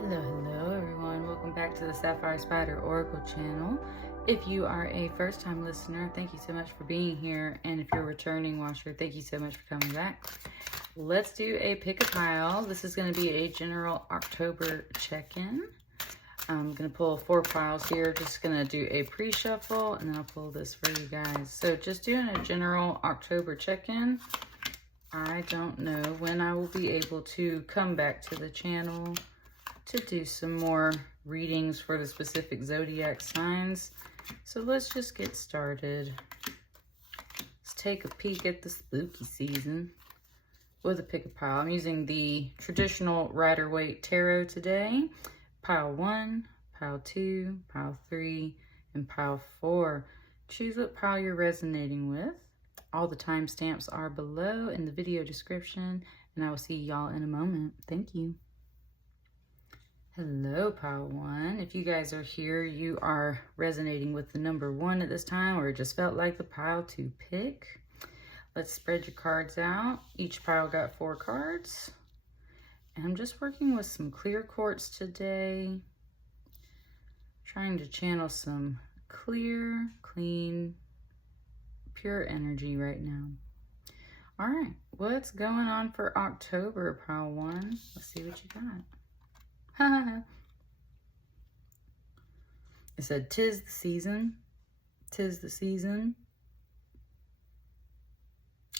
Hello everyone. Welcome back to the Sapphire Spider Oracle channel. If you are a first-time listener, thank you so much for being here. And if you're a returning watcher, thank you so much for coming back. Let's do a pick a pile. This is going to be a general October check-in. I'm going to pull 4 piles here. Just going to do a pre-shuffle and then I'll pull this for you guys. So just doing a general October check-in. I don't know when I will be able to come back to the channel to do some more readings for the specific zodiac signs. So let's just get started. Let's take a peek at the spooky season with a pick a pile. I'm using the traditional Rider-Waite Tarot today. Pile 1, pile 2, pile 3, and pile 4. Choose what pile you're resonating with. All the timestamps are below in the video description, and I will see y'all in a moment. Thank you. Hello, pile 1. If you guys are here, you are resonating with the number 1 at this time, or it just felt like the pile to pick. Let's spread your cards out. Each pile got 4 cards. And I'm just working with some clear quartz today. Trying to channel some clear, clean, pure energy right now. All right, what's going on for October, pile 1? Let's see what you got. It said, "'Tis the season, 'tis the season."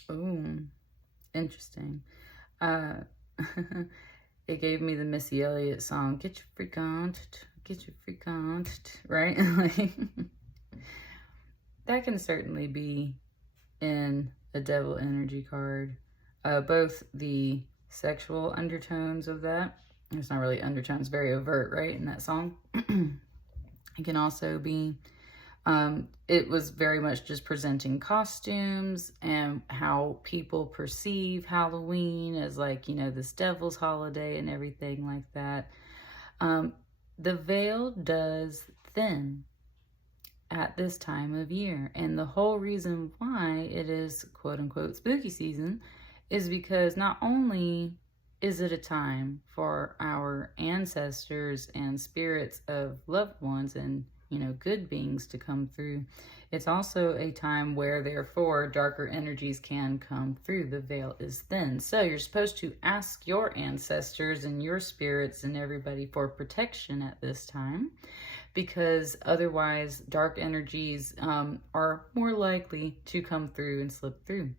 Oh, interesting. It gave me the Missy Elliott song, "Get your freak on, get your freak on," right? Like, that can certainly be in a devil energy card. Both the sexual undertones of that. It's not really undertones, very overt, right, in that song. It can also be, it was very much just presenting costumes and how people perceive Halloween as, like, you know, this devil's holiday and everything like that. The veil does thin at this time of year. And the whole reason why it is quote unquote spooky season is because not only is it a time for our ancestors and spirits of loved ones and, you know, good beings to come through, it's also a time where, therefore, darker energies can come through. The veil is thin. So you're supposed to ask your ancestors and your spirits and everybody for protection at this time, because otherwise dark energies are more likely to come through and slip through.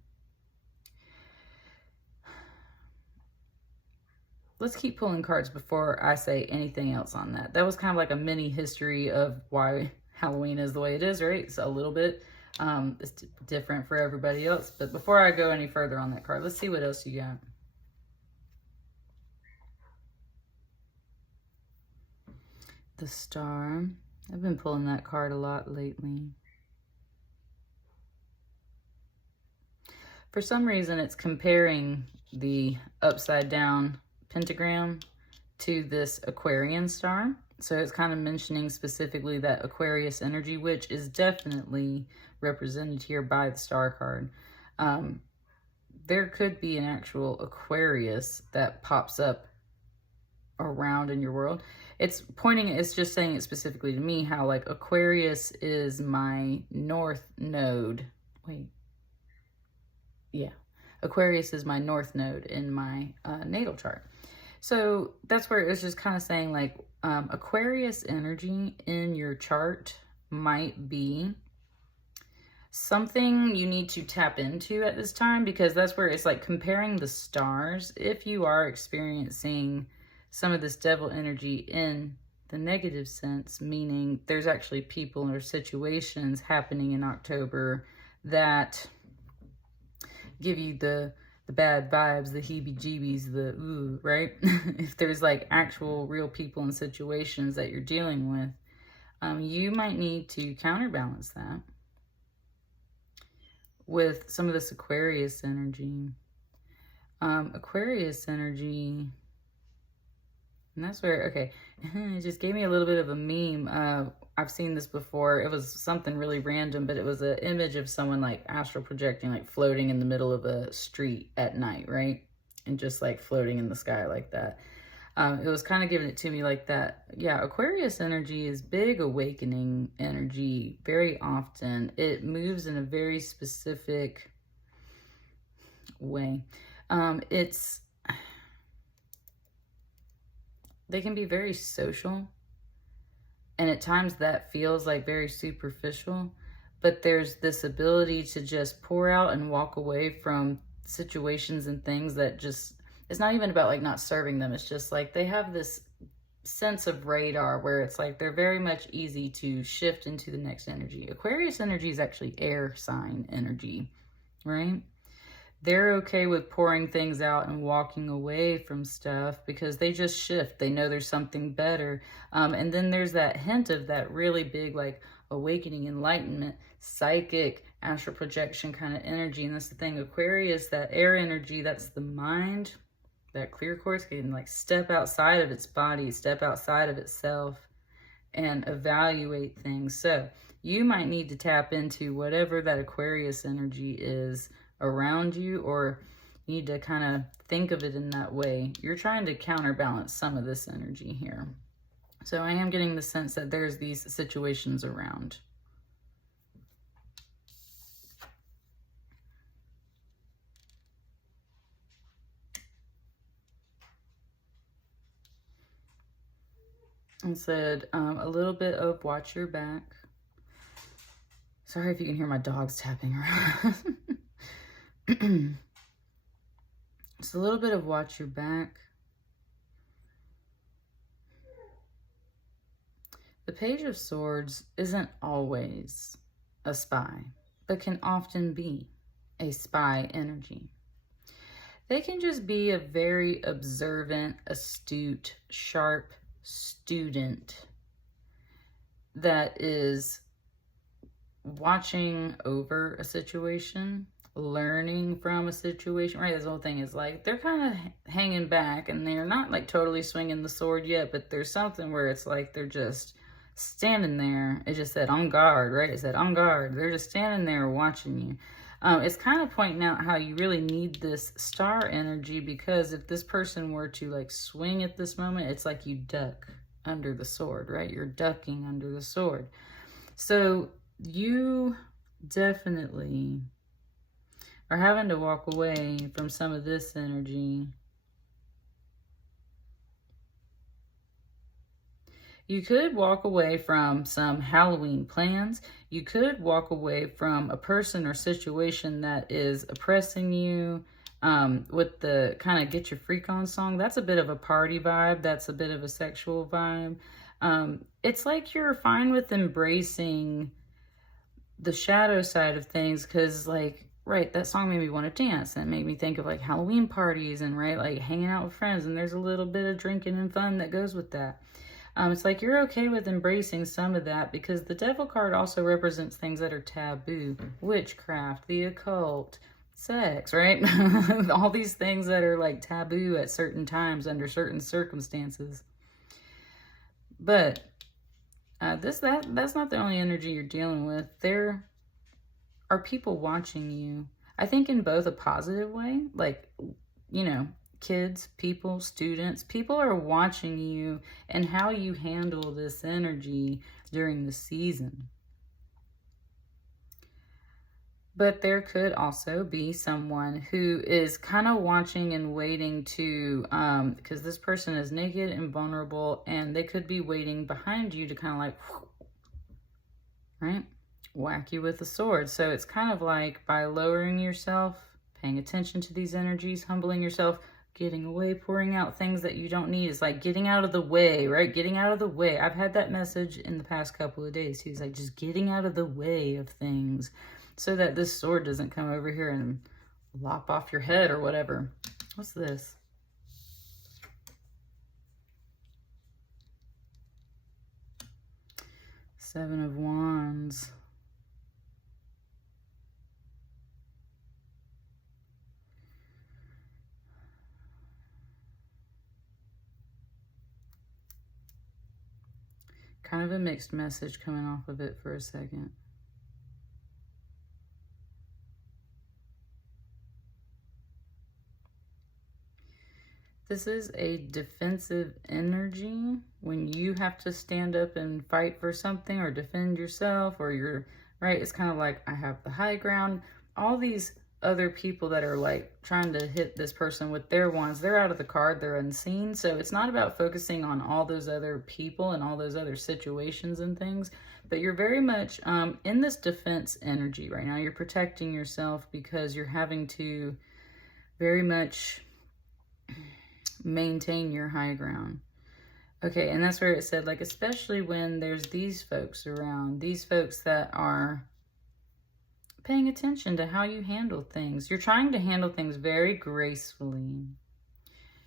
Let's keep pulling cards before I say anything else on that. That was kind of like a mini history of why Halloween is the way it is, right? It's a little bit it's different for everybody else. But before I go any further on that card, let's see what else you got. The Star. I've been pulling that card a lot lately. For some reason, it's comparing the upside down pentagram to this Aquarian star. So it's kind of mentioning specifically that Aquarius energy, which is definitely represented here by the star card. There could be an actual Aquarius that pops up around in your world. It's just saying it specifically to me, how like Aquarius is my north node. Wait. Yeah. Aquarius is my north node in my natal chart. So that's where it was just kind of saying, like, Aquarius energy in your chart might be something you need to tap into at this time, because that's where it's like comparing the stars. If you are experiencing some of this devil energy in the negative sense, meaning there's actually people or situations happening in October that give you the bad vibes, the heebie-jeebies, the ooh, right? If there's like actual real people and situations that you're dealing with, you might need to counterbalance that with some of this Aquarius energy. Aquarius energy, and that's where, okay, it just gave me a little bit of a meme. I've seen this before. It was something really random, but it was an image of someone like astral projecting, like floating in the middle of a street at night, right? And just like floating in the sky like that. It was kind of giving it to me like that. Yeah, Aquarius energy is big awakening energy very often. It moves in a very specific way. They can be very social, and at times that feels like very superficial, but there's this ability to just pour out and walk away from situations and things that just, it's not even about like not serving them. It's just like they have this sense of radar where it's like they're very much easy to shift into the next energy. Aquarius energy is actually air sign energy, right? They're okay with pouring things out and walking away from stuff because they just shift. They know there's something better. And then there's that hint of that really big, like, awakening, enlightenment, psychic, astral projection kind of energy. And that's the thing. Aquarius, that air energy, that's the mind. That clear quartz can, like, step outside of its body, step outside of itself, and evaluate things. So you might need to tap into whatever that Aquarius energy is around you, or you need to kind of think of it in that way. You're trying to counterbalance some of this energy here. So I am getting the sense that there's these situations around. And said a little bit of watch your back. Sorry if you can hear my dogs tapping around. Just a little bit of watch your back. The Page of Swords isn't always a spy, but can often be a spy energy. They can just be a very observant, astute, sharp student that is watching over a situation, learning from a situation, right? This whole thing is like they're kind of hanging back and they're not like totally swinging the sword yet, but there's something where it's like they're just standing there. It just said on guard, right? It said on guard. They're just standing there watching you. It's kind of pointing out how you really need this star energy, because if this person were to like swing at this moment, it's like you duck under the sword, right? You're ducking under the sword. So you definitely are having to walk away from some of this energy. You could walk away from some Halloween plans. You could walk away from a person or situation that is oppressing you, with the kind of Get Your Freak On song. That's a bit of a party vibe. That's a bit of a sexual vibe. It's like you're fine with embracing the shadow side of things, because like, right, that song made me want to dance, and it made me think of like Halloween parties and, right, like hanging out with friends, and there's a little bit of drinking and fun that goes with that. It's like you're okay with embracing some of that, because the Devil card also represents things that are taboo. Witchcraft, the occult, sex, right? All these things that are like taboo at certain times under certain circumstances. But that's not the only energy you're dealing with. There are people watching you, I think, in both a positive way, like, you know, kids, people, students, people are watching you and how you handle this energy during the season. But there could also be someone who is kind of watching and waiting to, because this person is naked and vulnerable, and they could be waiting behind you to kind of like, right, whack you with a sword. So it's kind of like by lowering yourself, paying attention to these energies, humbling yourself, getting away, pouring out things that you don't need. It's like getting out of the way, right? Getting out of the way. I've had that message in the past couple of days. He's like, just getting out of the way of things so that this sword doesn't come over here and lop off your head or whatever. What's this? Seven of Wands. Kind of a mixed message coming off of it for a second. This is a defensive energy. When you have to stand up and fight for something or defend yourself, or you're, right, it's kind of like, I have the high ground. All these other people that are like trying to hit this person with their wands, they're out of the card, they're unseen. So it's not about focusing on all those other people and all those other situations and things, but you're very much in this defense energy right now. You're protecting yourself because you're having to very much maintain your high ground. Okay, and that's where it said, like, especially when there's these folks around, these folks that are paying attention to how you handle things. You're trying to handle things very gracefully.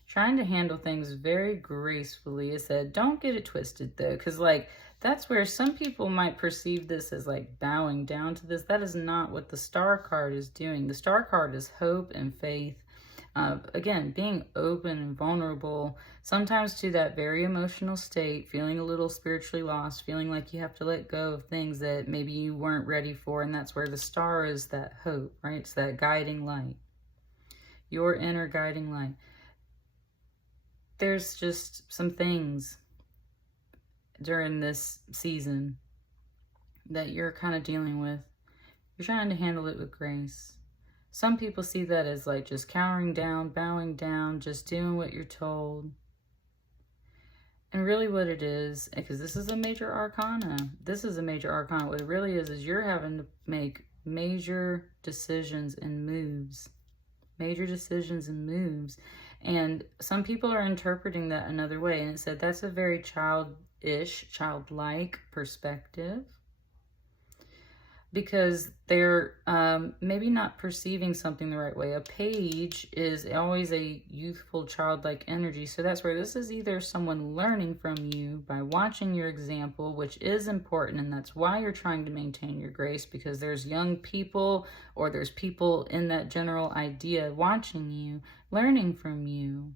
Trying to handle things very gracefully. It said, don't get it twisted though, because like, that's where some people might perceive this as like bowing down to this. That is not what the Star card is doing. The Star card is hope and faith. Again, being open and vulnerable, sometimes to that very emotional state, feeling a little spiritually lost, feeling like you have to let go of things that maybe you weren't ready for. And that's where the star is, that hope, right? It's that guiding light, your inner guiding light. There's just some things during this season that you're kind of dealing with. You're trying to handle it with grace. Some people see that as like just cowering down, bowing down, just doing what you're told. And really what it is, because this is a major arcana. This is a major arcana. What it really is you're having to make major decisions and moves. Major decisions and moves. And some people are interpreting that another way. And it said that's a very childish, childlike perspective. Because they're maybe not perceiving something the right way. A page is always a youthful, childlike energy. So that's where this is either someone learning from you by watching your example, which is important. And that's why you're trying to maintain your grace, because there's young people or there's people in that general idea watching you, learning from you.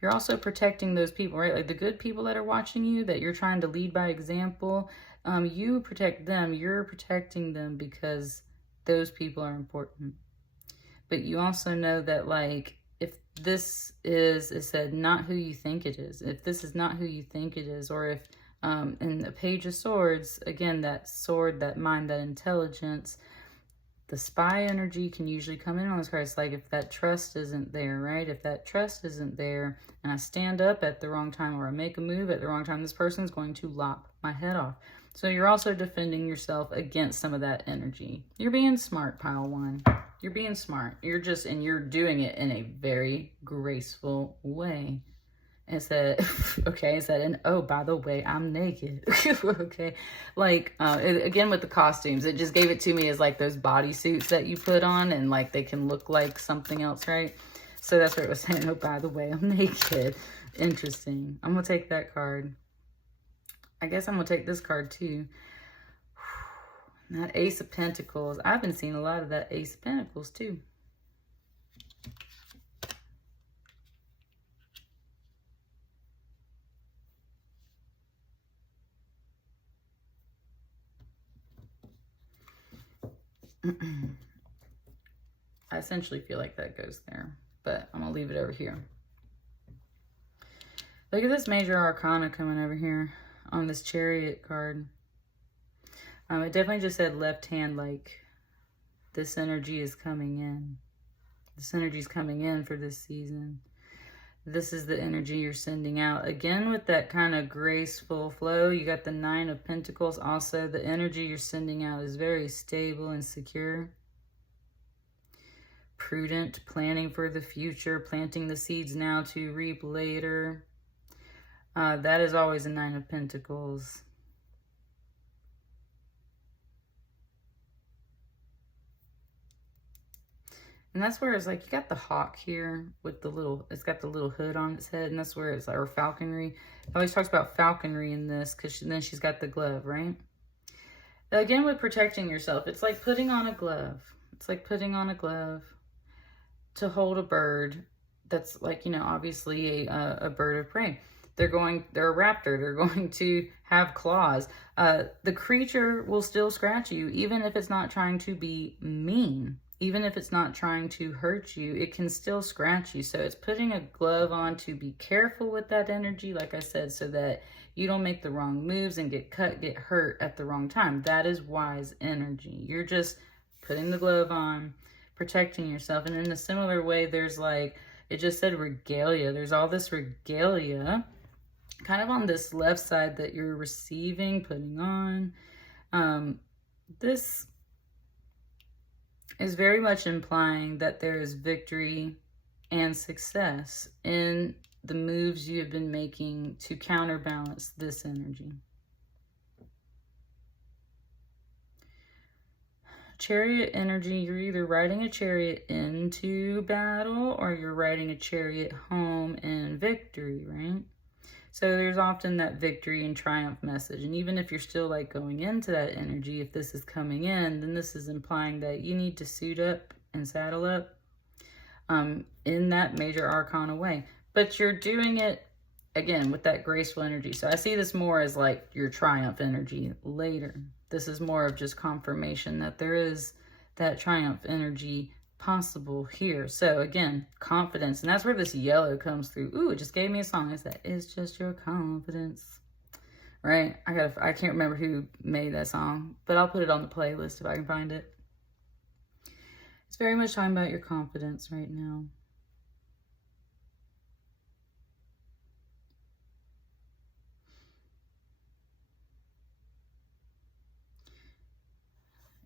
You're also protecting those people, right? Like the good people that are watching you, that you're trying to lead by example. You protect them. You're protecting them because those people are important. But you also know that, like, if this is, it said, not who you think it is. If this is not who you think it is, or if in the Page of Swords, again, that sword, that mind, that intelligence, the spy energy can usually come in on this card. It's like if that trust isn't there, right? If that trust isn't there and I stand up at the wrong time or I make a move at the wrong time, this person's going to lop my head off. So you're also defending yourself against some of that energy. You're being smart, pile one. You're being smart. You're just, and you're doing it in a very graceful way. And it said, okay, it said, and oh, by the way, I'm naked. Okay. Like, again, with the costumes, it just gave it to me as like those bodysuits that you put on and like they can look like something else, right? So that's what it was saying. Oh, by the way, I'm naked. Interesting. I'm going to take that card. I guess I'm going to take this card too. That Ace of Pentacles. I've been seeing a lot of that Ace of Pentacles too. I essentially feel like that goes there, but I'm going to leave it over here. Look at this major arcana coming over here on this Chariot card. It definitely just said left hand, like this energy is coming in. This energy is coming in for this season. This is the energy you're sending out. Again, with that kind of graceful flow, you got the Nine of Pentacles. Also, the energy you're sending out is very stable and secure. Prudent, planning for the future, planting the seeds now to reap later. That is always a Nine of Pentacles. And that's where it's like, you got the hawk here with the little, it's got the little hood on its head. And that's where it's like, or falconry. It always talks about falconry in this because then she's got the glove, right? Again, with protecting yourself, it's like putting on a glove. It's like putting on a glove to hold a bird that's like, you know, obviously a bird of prey. They're a raptor. They're going to have claws. The creature will still scratch you, even if it's not trying to be mean. even if it's not trying to hurt you, it can still scratch you. So it's putting a glove on to be careful with that energy, like I said, so that you don't make the wrong moves and get cut, get hurt at the wrong time. That is wise energy. You're just putting the glove on, protecting yourself. And in a similar way, there's like, it just said regalia. There's all this regalia kind of on this left side that you're receiving, putting on. This is very much implying that there is victory and success in the moves you have been making to counterbalance this energy. Chariot energy, you're either riding a chariot into battle or you're riding a chariot home in victory, right? So there's often that victory and triumph message. And even if you're still like going into that energy, if this is coming in, then this is implying that you need to suit up and saddle up in that major arcana way. But you're doing it, again, with that graceful energy. So I see this more as like your triumph energy later. This is more of just confirmation that there is that triumph energy possible here. So again, confidence. And that's where this yellow comes through. Ooh, it just gave me a song. It's that, it's just your confidence. Right? I can't remember who made that song, but I'll put it on the playlist if I can find it. It's very much talking about your confidence right now.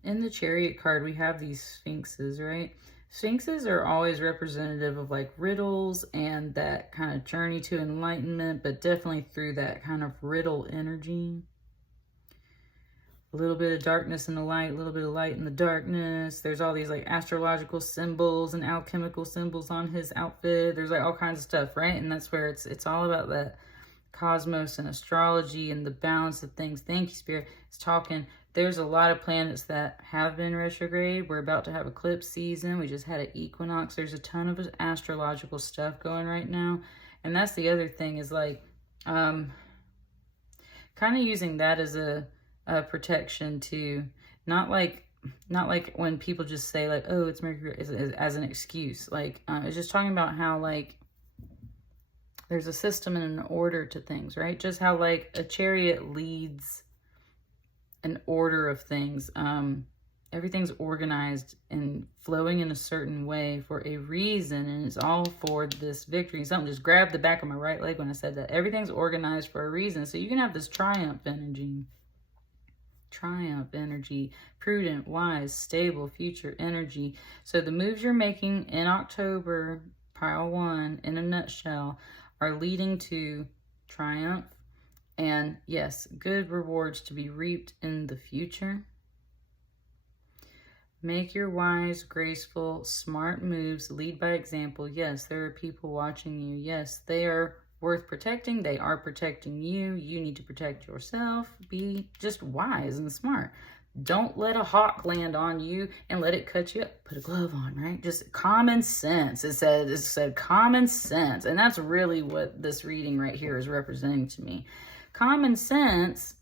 In the Chariot card, we have these sphinxes, right? Sphinxes are always representative of like riddles and that kind of journey to enlightenment, but definitely through that kind of riddle energy. A little bit of darkness in the light, a little bit of light in the darkness. There's all these like astrological symbols and alchemical symbols on his outfit. There's like all kinds of stuff, right? And that's where it's all about that cosmos and astrology and the balance of things. Thank you, Spirit. It's talking. There's a lot of planets that have been retrograde. We're about to have eclipse season. We just had an equinox. There's a ton of astrological stuff going right now. And that's the other thing is like, kind of using that as a protection to not like when people just say like, oh, it's Mercury as an excuse. Like, it's just talking about how like there's a system and an order to things, right? Just how like a chariot leads an order of things. Everything's organized and flowing in a certain way for a reason, and it's all for this victory. Something just grabbed the back of my right leg when I said that. Everything's organized for a reason. So you can have this triumph energy. Triumph energy, prudent, wise, stable, future energy. So the moves you're making in October, pile 1, in a nutshell, are leading to triumph and, yes, good rewards to be reaped in the future. Make your wise, graceful, smart moves. Lead by example. Yes, there are people watching you. Yes, they are worth protecting. They are protecting you. You need to protect yourself. Be just wise and smart. Don't let a hawk land on you and let it cut you up. Put a glove on, right? Just common sense. It said common sense. And that's really what this reading right here is representing to me. Common sense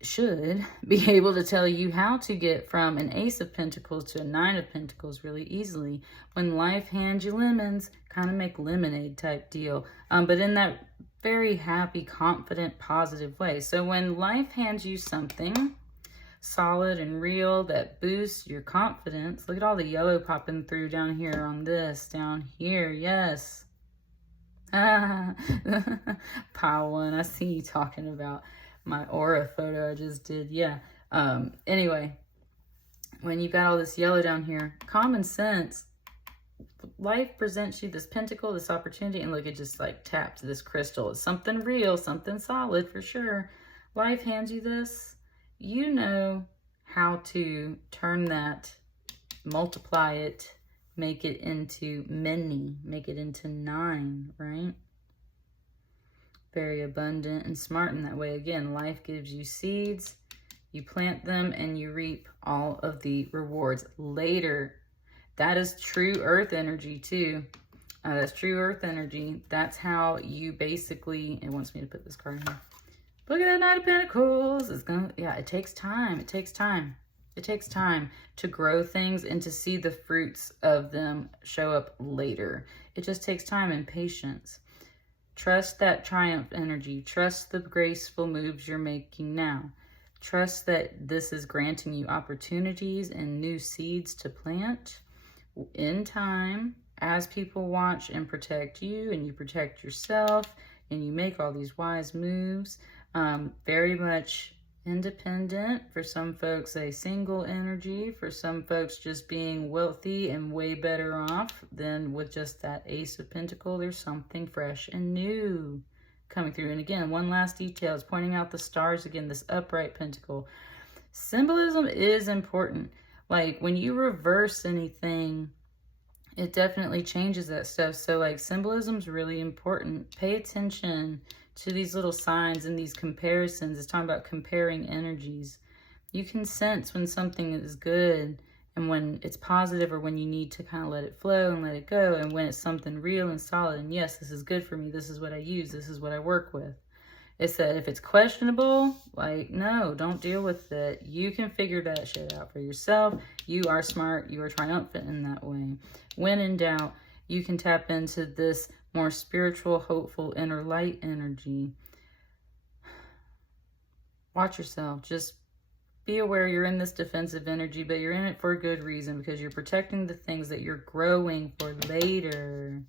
should be able to tell you how to get from an Ace of Pentacles to a Nine of Pentacles really easily. When life hands you lemons, kind of make lemonade type deal. But in that very happy, confident, positive way. So when life hands you something solid and real that boosts your confidence, look at all the yellow popping through down here on this, down here, yes. Pile 1, I see you talking about my aura photo I just did, yeah. Anyway, when you got all this yellow down here, common sense, life presents you this pentacle, this opportunity, and look, it just like tapped this crystal. It's something real, something solid for sure. Life hands you this. You know how to turn that, multiply it, make it into many, make it into 9, right? Very abundant and smart in that way. Again, life gives you seeds, you plant them, and you reap all of the rewards later. That is true earth energy too. That's true earth energy. That's how you basically, it wants me to put this card in here. Look at that Knight of Pentacles. It's gonna, yeah, it takes time. It takes time. It takes time to grow things and to see the fruits of them show up later. It just takes time and patience. Trust that triumph energy. Trust the graceful moves you're making now. Trust that this is granting you opportunities and new seeds to plant in time as people watch and protect you, and you protect yourself, and you make all these wise moves. Very much independent. For some folks, a single energy. For some folks, just being wealthy and way better off than with just that Ace of Pentacles. There's something fresh and new coming through. And again, one last detail is pointing out the stars again, this upright pentacle. Symbolism is important. Like when you reverse anything, it definitely changes that stuff. So like symbolism is really important. Pay attention to these little signs and these comparisons. It's talking about comparing energies. You can sense when something is good and when it's positive, or when you need to kind of let it flow and let it go, and when it's something real and solid. And yes, this is good for me. This is what I use. This is what I work with. It said if it's questionable, like, no, don't deal with it. You can figure that shit out for yourself. You are smart. You are triumphant in that way. When in doubt, you can tap into this more spiritual, hopeful, inner light energy. Watch yourself. Just be aware you're in this defensive energy, but you're in it for a good reason, because you're protecting the things that you're growing for later,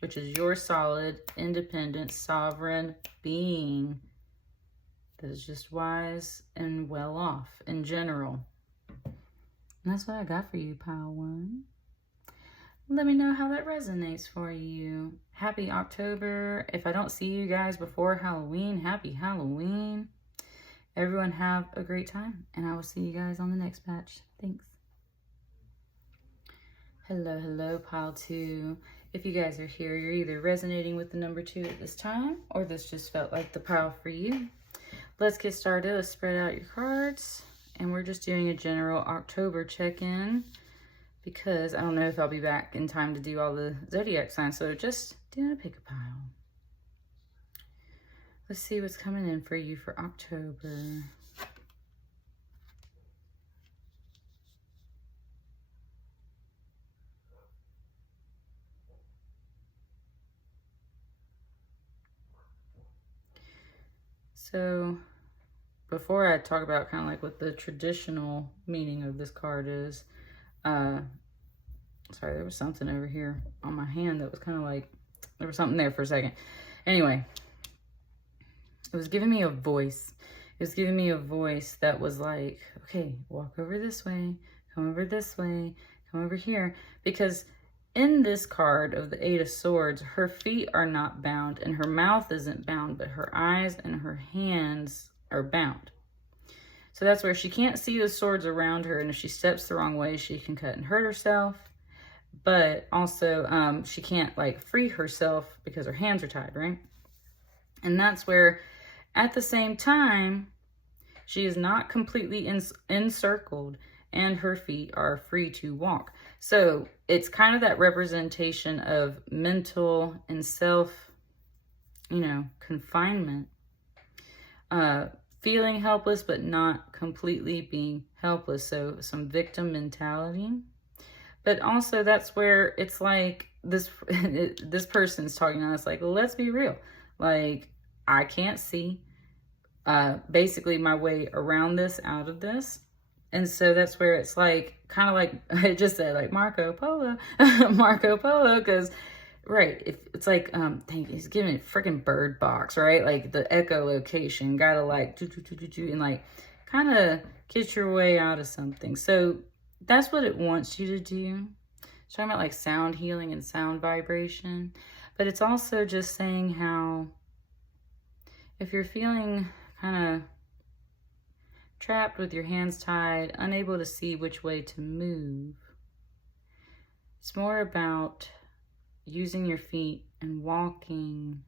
which is your solid, independent, sovereign being that is just wise and well off in general. And that's what I got for you, Pile 1. Let me know how that resonates for you. Happy October. If I don't see you guys before Halloween, happy Halloween. Everyone have a great time, and I will see you guys on the next batch. Thanks. Hello, hello, Pile 2. If you guys are here, you're either resonating with the number 2 at this time, or this just felt like the pile for you. Let's get started. Let's spread out your cards, and we're just doing a general October check-in, because I don't know if I'll be back in time to do all the zodiac signs, so just do pick a pile. Let's see what's coming in for you for October. So before I talk about kind of like what the traditional meaning of this card is, sorry, there was something over here on my hand that was kind of like, there was something there for a second. Anyway, it was giving me a voice. It was giving me a voice that was like, okay, walk over this way, come over this way, come over here. Because in this card of the 8 of Swords, her feet are not bound and her mouth isn't bound, but her eyes and her hands are bound. So that's where she can't see the swords around her, and if she steps the wrong way, she can cut and hurt herself. But also, she can't like free herself because her hands are tied, right? And that's where, at the same time, she is not completely encircled and her feet are free to walk. So it's kind of that representation of mental and self, confinement. Feeling helpless, but not completely being helpless. So some victim mentality. But also that's where it's like this person's talking to us like, let's be real. Like, I can't see basically my way around this, out of this. And so that's where it's like, kind of like, I just said, like Marco Polo, because, right, if it's like, he's giving me a freaking bird box, right? Like the echolocation, gotta like, and like, kind of get your way out of something. So that's what it wants you to do. It's talking about like sound healing and sound vibration. But it's also just saying how, if you're feeling kind of trapped with your hands tied, unable to see which way to move, it's more about using your feet and walking,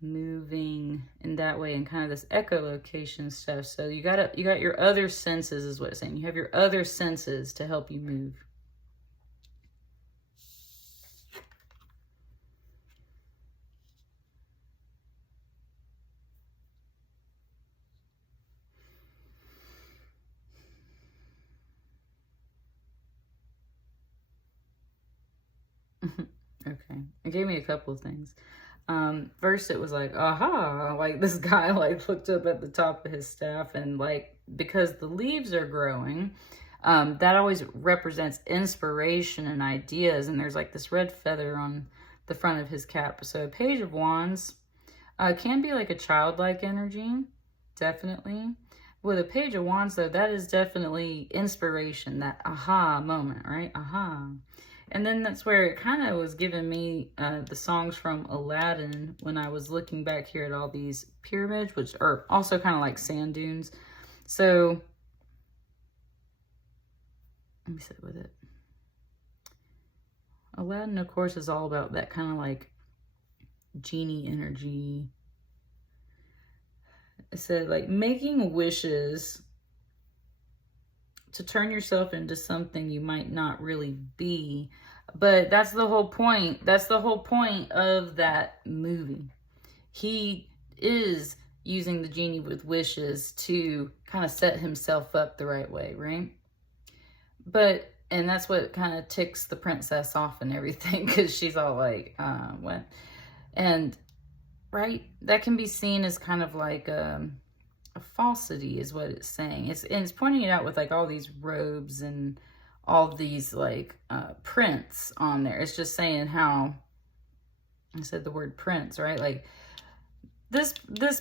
moving in that way, and kind of this echolocation stuff. So you got your other senses is what it's saying. You have your other senses to help you move. Okay. It gave me a couple of things. First it was like, aha, like this guy like looked up at the top of his staff, and like, because the leaves are growing, that always represents inspiration and ideas. And there's like this red feather on the front of his cap. So a Page of Wands can be like a childlike energy, definitely. With a Page of Wands, though, that is definitely inspiration, that aha moment, right? Aha. And then that's where it kind of was giving me the songs from Aladdin when I was looking back here at all these pyramids, which are also kind of like sand dunes. So, let me sit with it. Aladdin, of course, is all about that kind of like genie energy. It said like making wishes to turn yourself into something you might not really be. But that's the whole point. That's the whole point of that movie. He is using the genie with wishes to kind of set himself up the right way, right? But, and that's what kind of ticks the princess off and everything, because she's all like, what? And, right, that can be seen as kind of like a falsity is what it's saying. It's pointing it out with like all these robes and all these like prints on there. It's just saying how, I said the word prints, right? Like this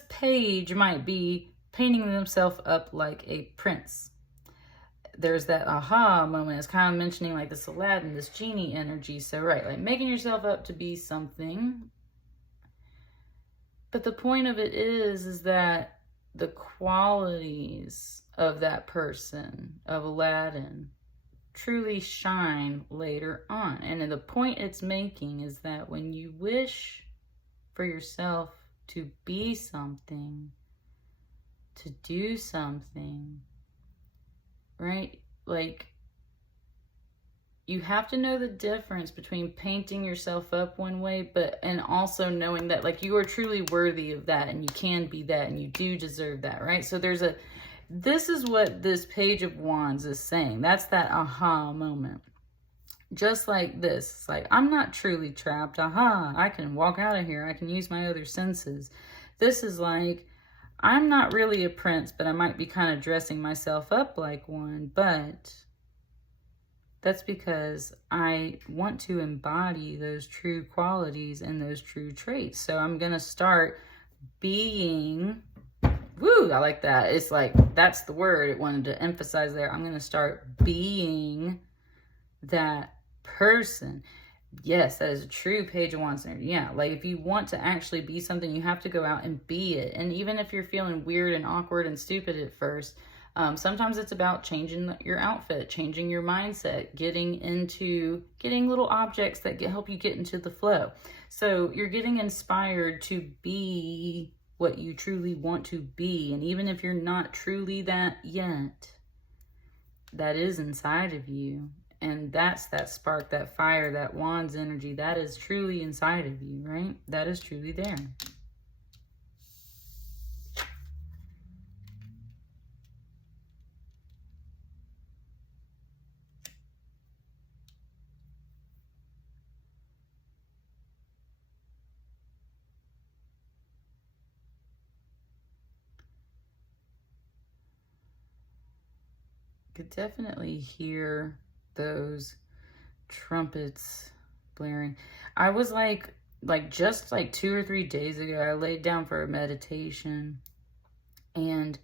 page might be painting themselves up like a prince. There's that aha moment. It's kind of mentioning like this Aladdin, this genie energy. So right, like making yourself up to be something. But the point of it is that the qualities of that person, of Aladdin, truly shine later on. And the point it's making is that when you wish for yourself to be something, to do something, right? Like, you have to know the difference between painting yourself up one way, and also knowing that like you are truly worthy of that, and you can be that, and you do deserve that, right? So this is what this Page of Wands is saying. That's that aha moment. Just like this, it's like, I'm not truly trapped. Aha, I can walk out of here. I can use my other senses. This is like, I'm not really a prince, but I might be kind of dressing myself up like one, but that's because I want to embody those true qualities and those true traits. So I'm going to start being, woo, I like that. It's like, that's the word it wanted to emphasize there. I'm going to start being that person. Yes, that is a true Page of Wands energy. Yeah, like if you want to actually be something, you have to go out and be it. And even if you're feeling weird and awkward and stupid at first, sometimes it's about changing your outfit, changing your mindset, getting little objects that help you get into the flow. So you're getting inspired to be what you truly want to be. And even if you're not truly that yet, that is inside of you. And that's that spark, that fire, that Wands energy, that is truly inside of you, right? That is truly there. Could definitely hear those trumpets blaring. I was like just like 2 or 3 days ago, I laid down for a meditation, and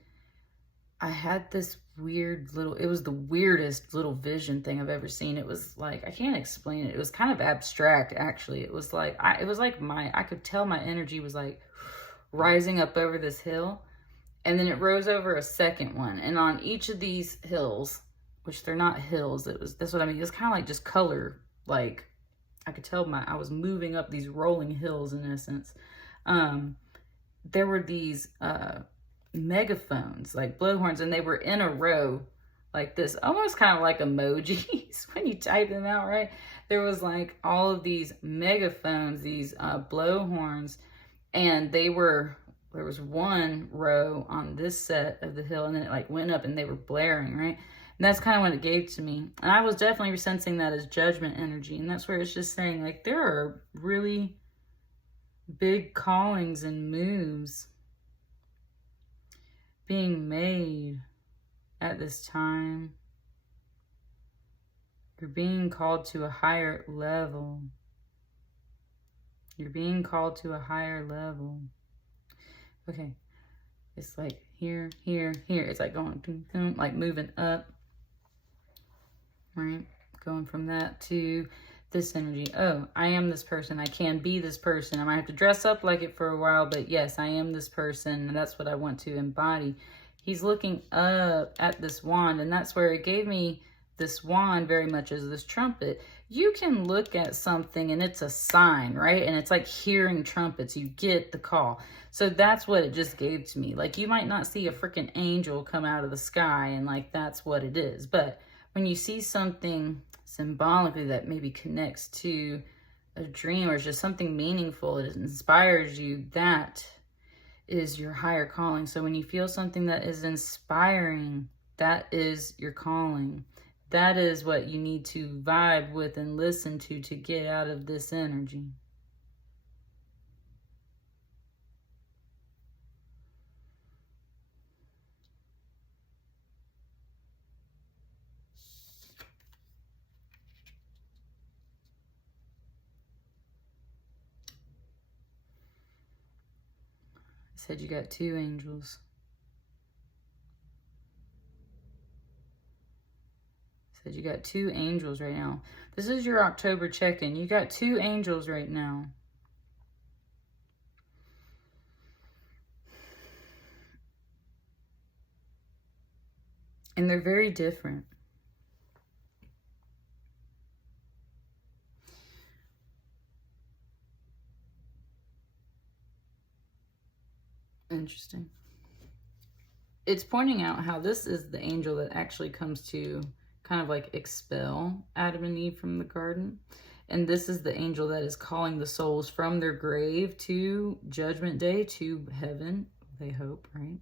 I had this weird little, it was the weirdest little vision thing I've ever seen. It was like, I can't explain it. It was kind of abstract, actually. It was like, I could tell my energy was like rising up over this hill. And then it rose over a second one. And on each of these hills, which they're not hills, that's what I mean. It was kind of like just color. Like, I could tell I was moving up these rolling hills in essence. There were these megaphones, like blowhorns, and they were in a row like this, almost kind of like emojis when you type them out, right? There was like all of these megaphones, these blowhorns, and there was one row on this set of the hill, and then it like went up and they were blaring, right? And that's kind of what it gave to me. And I was definitely sensing that as judgment energy. And that's where it's just saying, like, there are really big callings and moves being made at this time. You're being called to a higher level. You're being called to a higher level. Okay. It's like here, here, here. It's like going, boom, boom, like moving up. Right? Going from that to this energy. Oh, I am this person. I can be this person. I might have to dress up like it for a while, but yes, I am this person. And that's what I want to embody. He's looking up at this wand, and that's where it gave me this wand very much as this trumpet. You can look at something and it's a sign, right? And it's like hearing trumpets. You get the call. So that's what it just gave to me. Like, you might not see a freaking angel come out of the sky and like that's what it is. But when you see something symbolically that maybe connects to a dream or is just something meaningful, it inspires you, that is your higher calling. So when you feel something that is inspiring, that is your calling. That is what you need to vibe with and listen to get out of this energy. I said you got 2 angels. Said you got 2 angels right now. This is your October check-in. You got 2 angels right now. And they're very different. Interesting. It's pointing out how this is the angel that actually comes to kind of like expel Adam and Eve from the garden. And this is the angel that is calling the souls from their grave to Judgment Day, to heaven, they hope, right?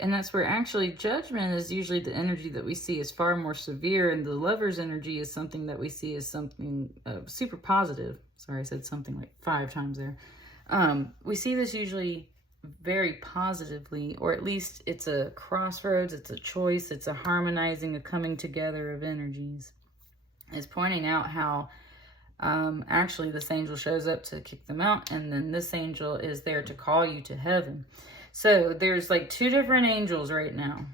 And that's where actually judgment is usually the energy that we see is far more severe, and the lover's energy is something that we see as something super positive. Sorry, I said something like 5 times there. We see this usually very positively, or at least it's a crossroads, it's a choice, it's a harmonizing, a coming together of energies. It's pointing out how actually this angel shows up to kick them out, and then this angel is there to call you to heaven. So there's like 2 different angels right now.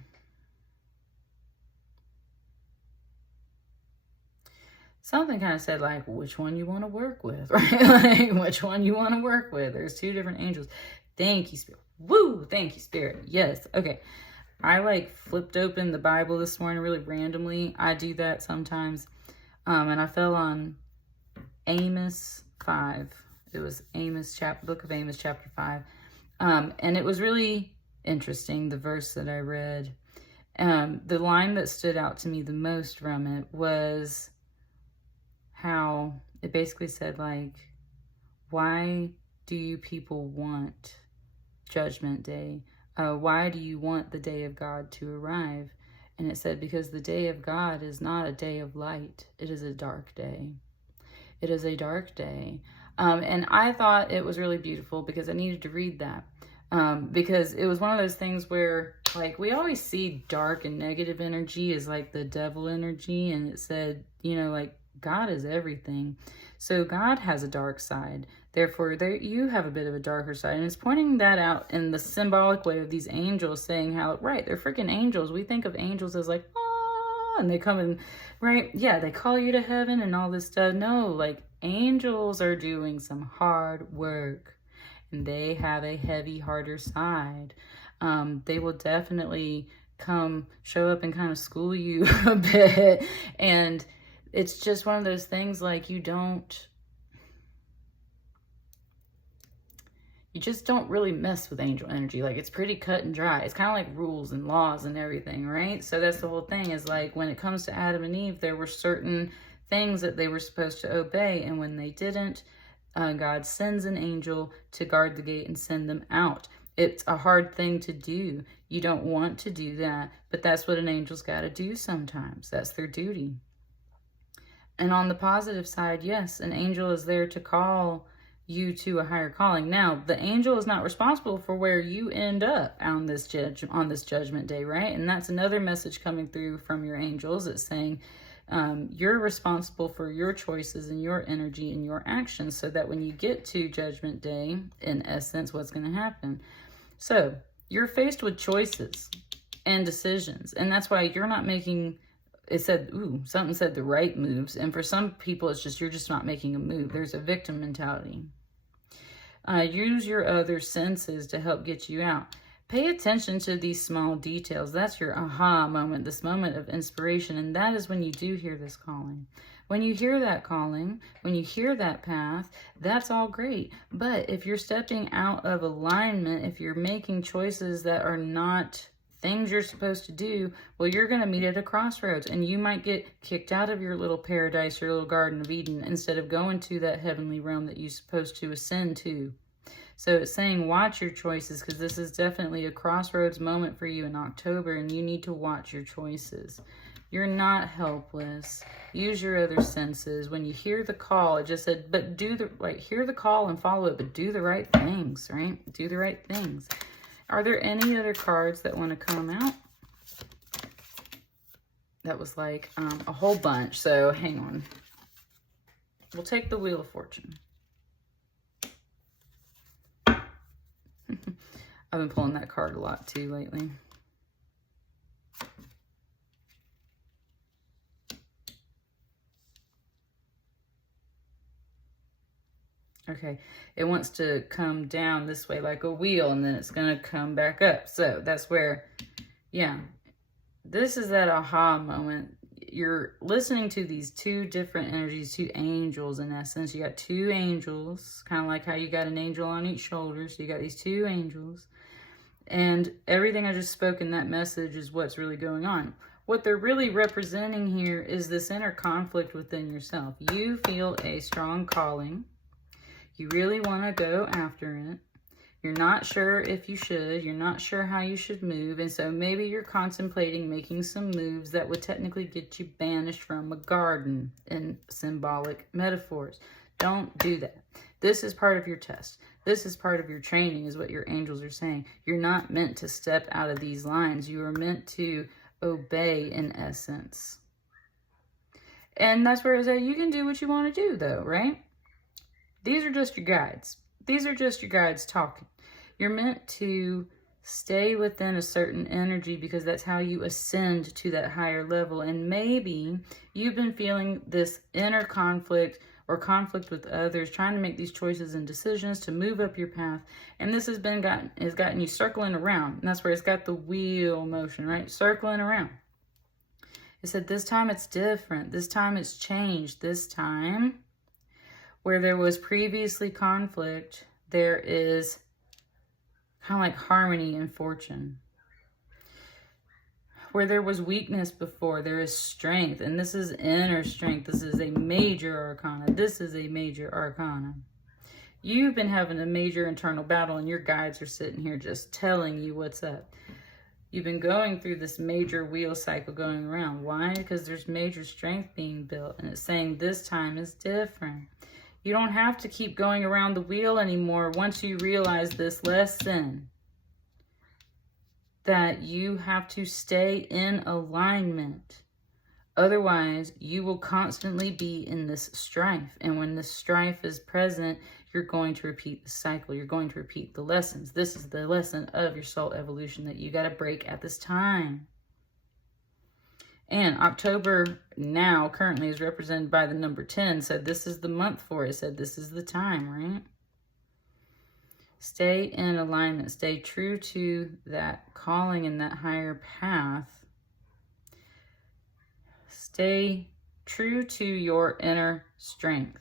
Something kind of said like, which one you want to work with, right? Like, which one you want to work with. There's 2 different angels. Thank you, Spirit. Woo! Thank you, Spirit. Yes. Okay. I like flipped open the Bible this morning really randomly. I do that sometimes. And I fell on Amos 5. It was Book of Amos, chapter 5. And it was really interesting, the verse that I read. The line that stood out to me the most from it was how it basically said, like, why do you people want Judgment Day? Why do you want the day of God to arrive? And it said, because the day of God is not a day of light. It is a dark day. It is a dark day. And I thought it was really beautiful because I needed to read that. Because it was one of those things where, like, we always see dark and negative energy as like the devil energy. And it said, you know, like, God is everything. So God has a dark side. Therefore, you have a bit of a darker side. And it's pointing that out in the symbolic way of these angels saying how, right, they're freaking angels. We think of angels as like, ah, and they come and, right, yeah, they call you to heaven and all this stuff. No, like, angels are doing some hard work. And they have a heavy, harder side. They will definitely show up and kind of school you a bit. And it's just one of those things, like, you just don't really mess with angel energy. Like, it's pretty cut and dry. It's kind of like rules and laws and everything, right? So that's the whole thing, is like, when it comes to Adam and Eve, there were certain things that they were supposed to obey. And when they didn't, God sends an angel to guard the gate and send them out. It's a hard thing to do. You don't want to do that, but that's what an angel's got to do sometimes. That's their duty. And on the positive side, yes, an angel is there to call you to a higher calling. Now, the angel is not responsible for where you end up on this judgment day, right? And that's another message coming through from your angels. It's saying you're responsible for your choices and your energy and your actions, so that when you get to judgment day, in essence, what's going to happen? So you're faced with choices and decisions, and that's why you're not making, it said, something said the right moves. And for some people, it's just, you're just not making a move. There's a victim mentality. Use your other senses to help get you out. Pay attention to these small details. That's your aha moment, this moment of inspiration. And that is when you do hear this calling. When you hear that calling, when you hear that path, that's all great. But if you're stepping out of alignment, if you're making choices that are not things you're supposed to do, well, you're going to meet at a crossroads, and you might get kicked out of your little paradise, your little Garden of Eden, instead of going to that heavenly realm that you're supposed to ascend to. So it's saying watch your choices, because this is definitely a crossroads moment for you in October, and you need to watch your choices. You're not helpless. Use your other senses. When you hear the call, it just said, but hear the call and follow it, but do the right things, right? Do the right things. Are there any other cards that want to come out? That was like a whole bunch, so hang on. We'll take the Wheel of Fortune. I've been pulling that card a lot too lately. Okay, it wants to come down this way like a wheel, and then it's going to come back up. So that's where, yeah, this is that aha moment. You're listening to these two different energies, two angels in essence. You got two angels, kind of like how you got an angel on each shoulder. So you got these two angels. And everything I just spoke in that message is what's really going on. What they're really representing here is this inner conflict within yourself. You feel a strong calling. You really want to go after it. You're not sure if you should. You're not sure how you should move. And so maybe you're contemplating making some moves that would technically get you banished from a garden in symbolic metaphors. Don't do that. This is part of your test. This is part of your training, is what your angels are saying. You're not meant to step out of these lines. You are meant to obey in essence. And that's where it says you can do what you want to do though, right? These are just your guides. These are just your guides talking. You're meant to stay within a certain energy, because that's how you ascend to that higher level. And maybe you've been feeling this inner conflict or conflict with others, trying to make these choices and decisions to move up your path. And this has gotten you circling around. And that's where it's got the wheel motion, right? Circling around. It said this time it's different. This time it's changed. This time, where there was previously conflict, there is kind of like harmony and fortune. Where there was weakness before, there is strength. And this is inner strength. This is a major arcana. This is a major arcana. You've been having a major internal battle, and your guides are sitting here just telling you what's up. You've been going through this major wheel cycle going around. Why? Because there's major strength being built. And it's saying this time is different. You don't have to keep going around the wheel anymore once you realize this lesson. That you have to stay in alignment. Otherwise, you will constantly be in this strife. And when this strife is present, you're going to repeat the cycle. You're going to repeat the lessons. This is the lesson of your soul evolution that you got to break at this time. And October now currently is represented by the number 10. So this is the month for it. Said this is the time, right? Stay in alignment. Stay true to that calling and that higher path. Stay true to your inner strength.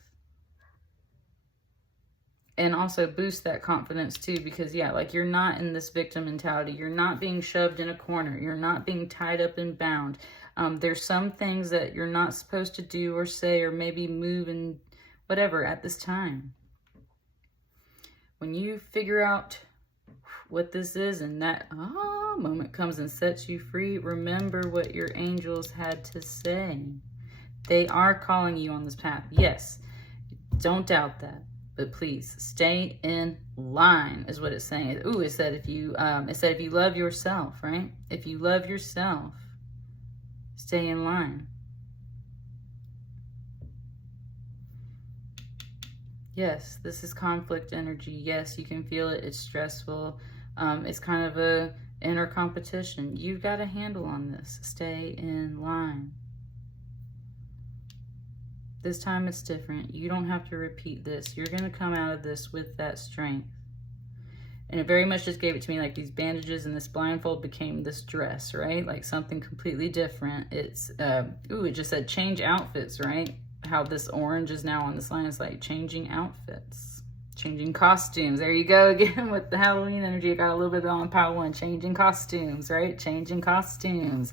And also boost that confidence too, because yeah, like you're not in this victim mentality. You're not being shoved in a corner. You're not being tied up and bound. There's some things that you're not supposed to do or say or maybe move and whatever at this time. When you figure out what this is, and that moment comes and sets you free, remember what your angels had to say. They are calling you on this path. Yes, don't doubt that. But please stay in line is what it's saying. Ooh, it said if you love yourself, right? If you love yourself, stay in line. Yes, this is conflict energy. Yes, you can feel it. It's stressful. It's kind of a inner competition. You've got a handle on this. Stay in line. This time it's different. You don't have to repeat this. You're going to come out of this with that strength. And it very much just gave it to me like these bandages and this blindfold became this dress, right? Like something completely different. It's, it just said change outfits, right? How this orange is now on this line is like changing outfits, changing costumes. There you go again with the Halloween energy. I got a little bit on pile one, changing costumes, right? Changing costumes.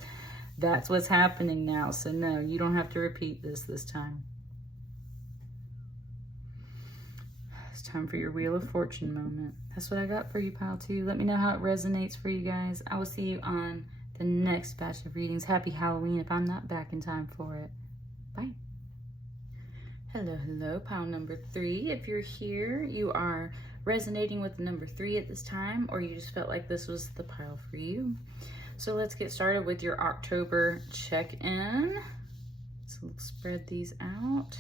That's what's happening now. So no, you don't have to repeat this time. It's time for your Wheel of Fortune moment. That's what I got for you, pile two. Let me know how it resonates for you guys. I will see you on the next batch of readings. Happy Halloween if I'm not back in time for it. Bye. Hello, hello, pile number 3. If you're here, you are resonating with the number 3 at this time, or you just felt like this was the pile for you. So let's get started with your October check-in. So let's spread these out.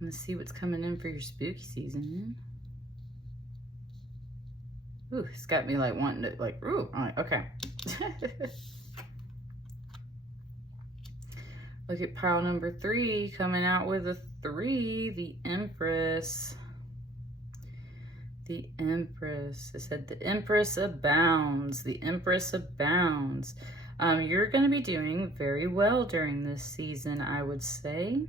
Let's see what's coming in for your spooky season. Ooh, it's got me like wanting to like, ooh, all right, okay. Look at pile number 3 coming out with a 3, the Empress. The Empress. I said the Empress abounds. The Empress abounds. You're going to be doing very well during this season, I would say.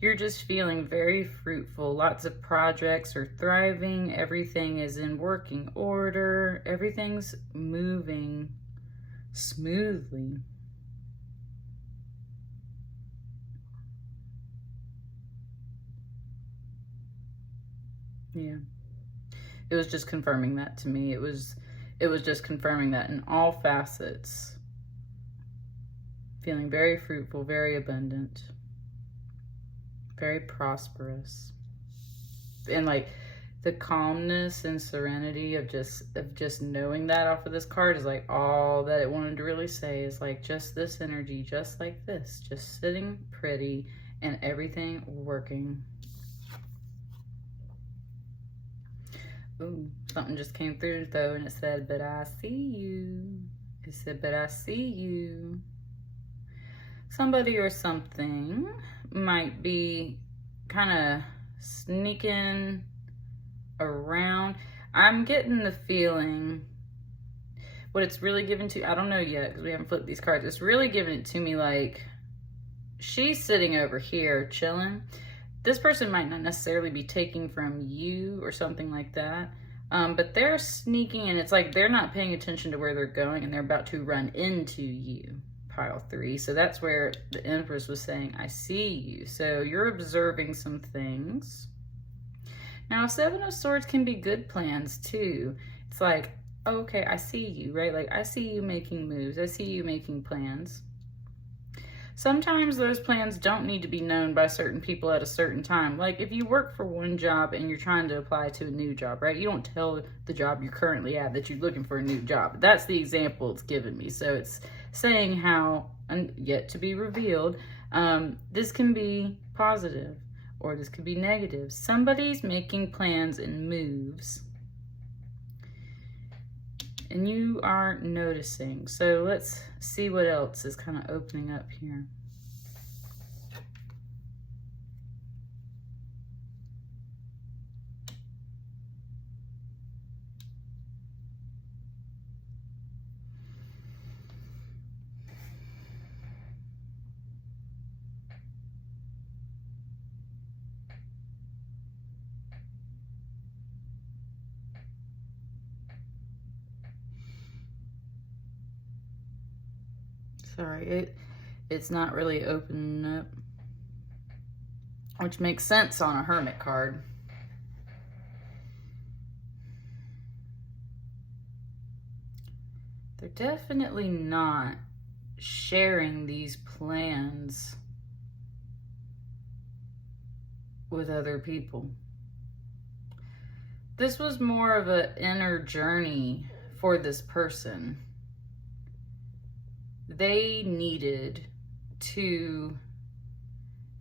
You're just feeling very fruitful. Lots of projects are thriving. Everything is in working order. Everything's moving smoothly. Yeah. It was just confirming that to me. It was just confirming that in all facets. Feeling very fruitful, very abundant, very prosperous. And like the calmness and serenity of just knowing that off of this card is like all that it wanted to really say is like just this energy, just like this, just sitting pretty and everything working. Ooh, something just came through though, and it said, but I see you. It said, but I see you. Somebody or something might be kind of sneaking around. I'm getting the feeling, what it's really given to, I don't know yet because we haven't flipped these cards. It's really giving it to me like she's sitting over here chilling. This person might not necessarily be taking from you or something like that, but they're sneaking, and it's like they're not paying attention to where they're going, and they're about to run into you, pile 3. So that's where the Empress was saying, I see you. So you're observing some things. Now, 7 of Swords can be good plans too. It's like, okay, I see you, right? Like, I see you making moves. I see you making plans. Sometimes those plans don't need to be known by certain people at a certain time. Like if you work for one job and you're trying to apply to a new job, right? You don't tell the job you're currently at that you're looking for a new job. That's the example it's given me. So it's saying how, yet to be revealed, this can be positive or this could be negative. Somebody's making plans and moves, and you are noticing. So let's see what else is kind of opening up here. Sorry, it's not really opening up, which makes sense on a Hermit card. definitely not sharing these plans with other people. This was more of an inner journey for this person. They needed to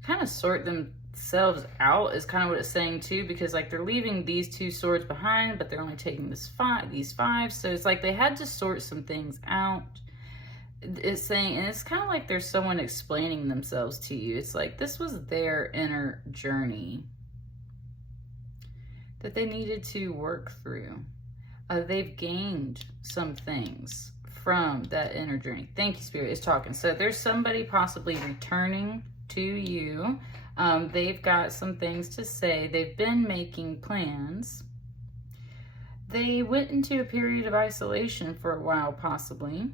kind of sort themselves out, is kind of what it's saying too, because like they're leaving these 2 swords behind, but they're only taking these 5. So it's like they had to sort some things out. It's saying, and it's kind of like there's someone explaining themselves to you. It's like this was their inner journey that they needed to work through. They've gained some things from that inner journey. Thank you, Spirit is talking. So there's somebody possibly returning to you. They've got some things to say. They've been making plans. They went into a period of isolation for a while, possibly,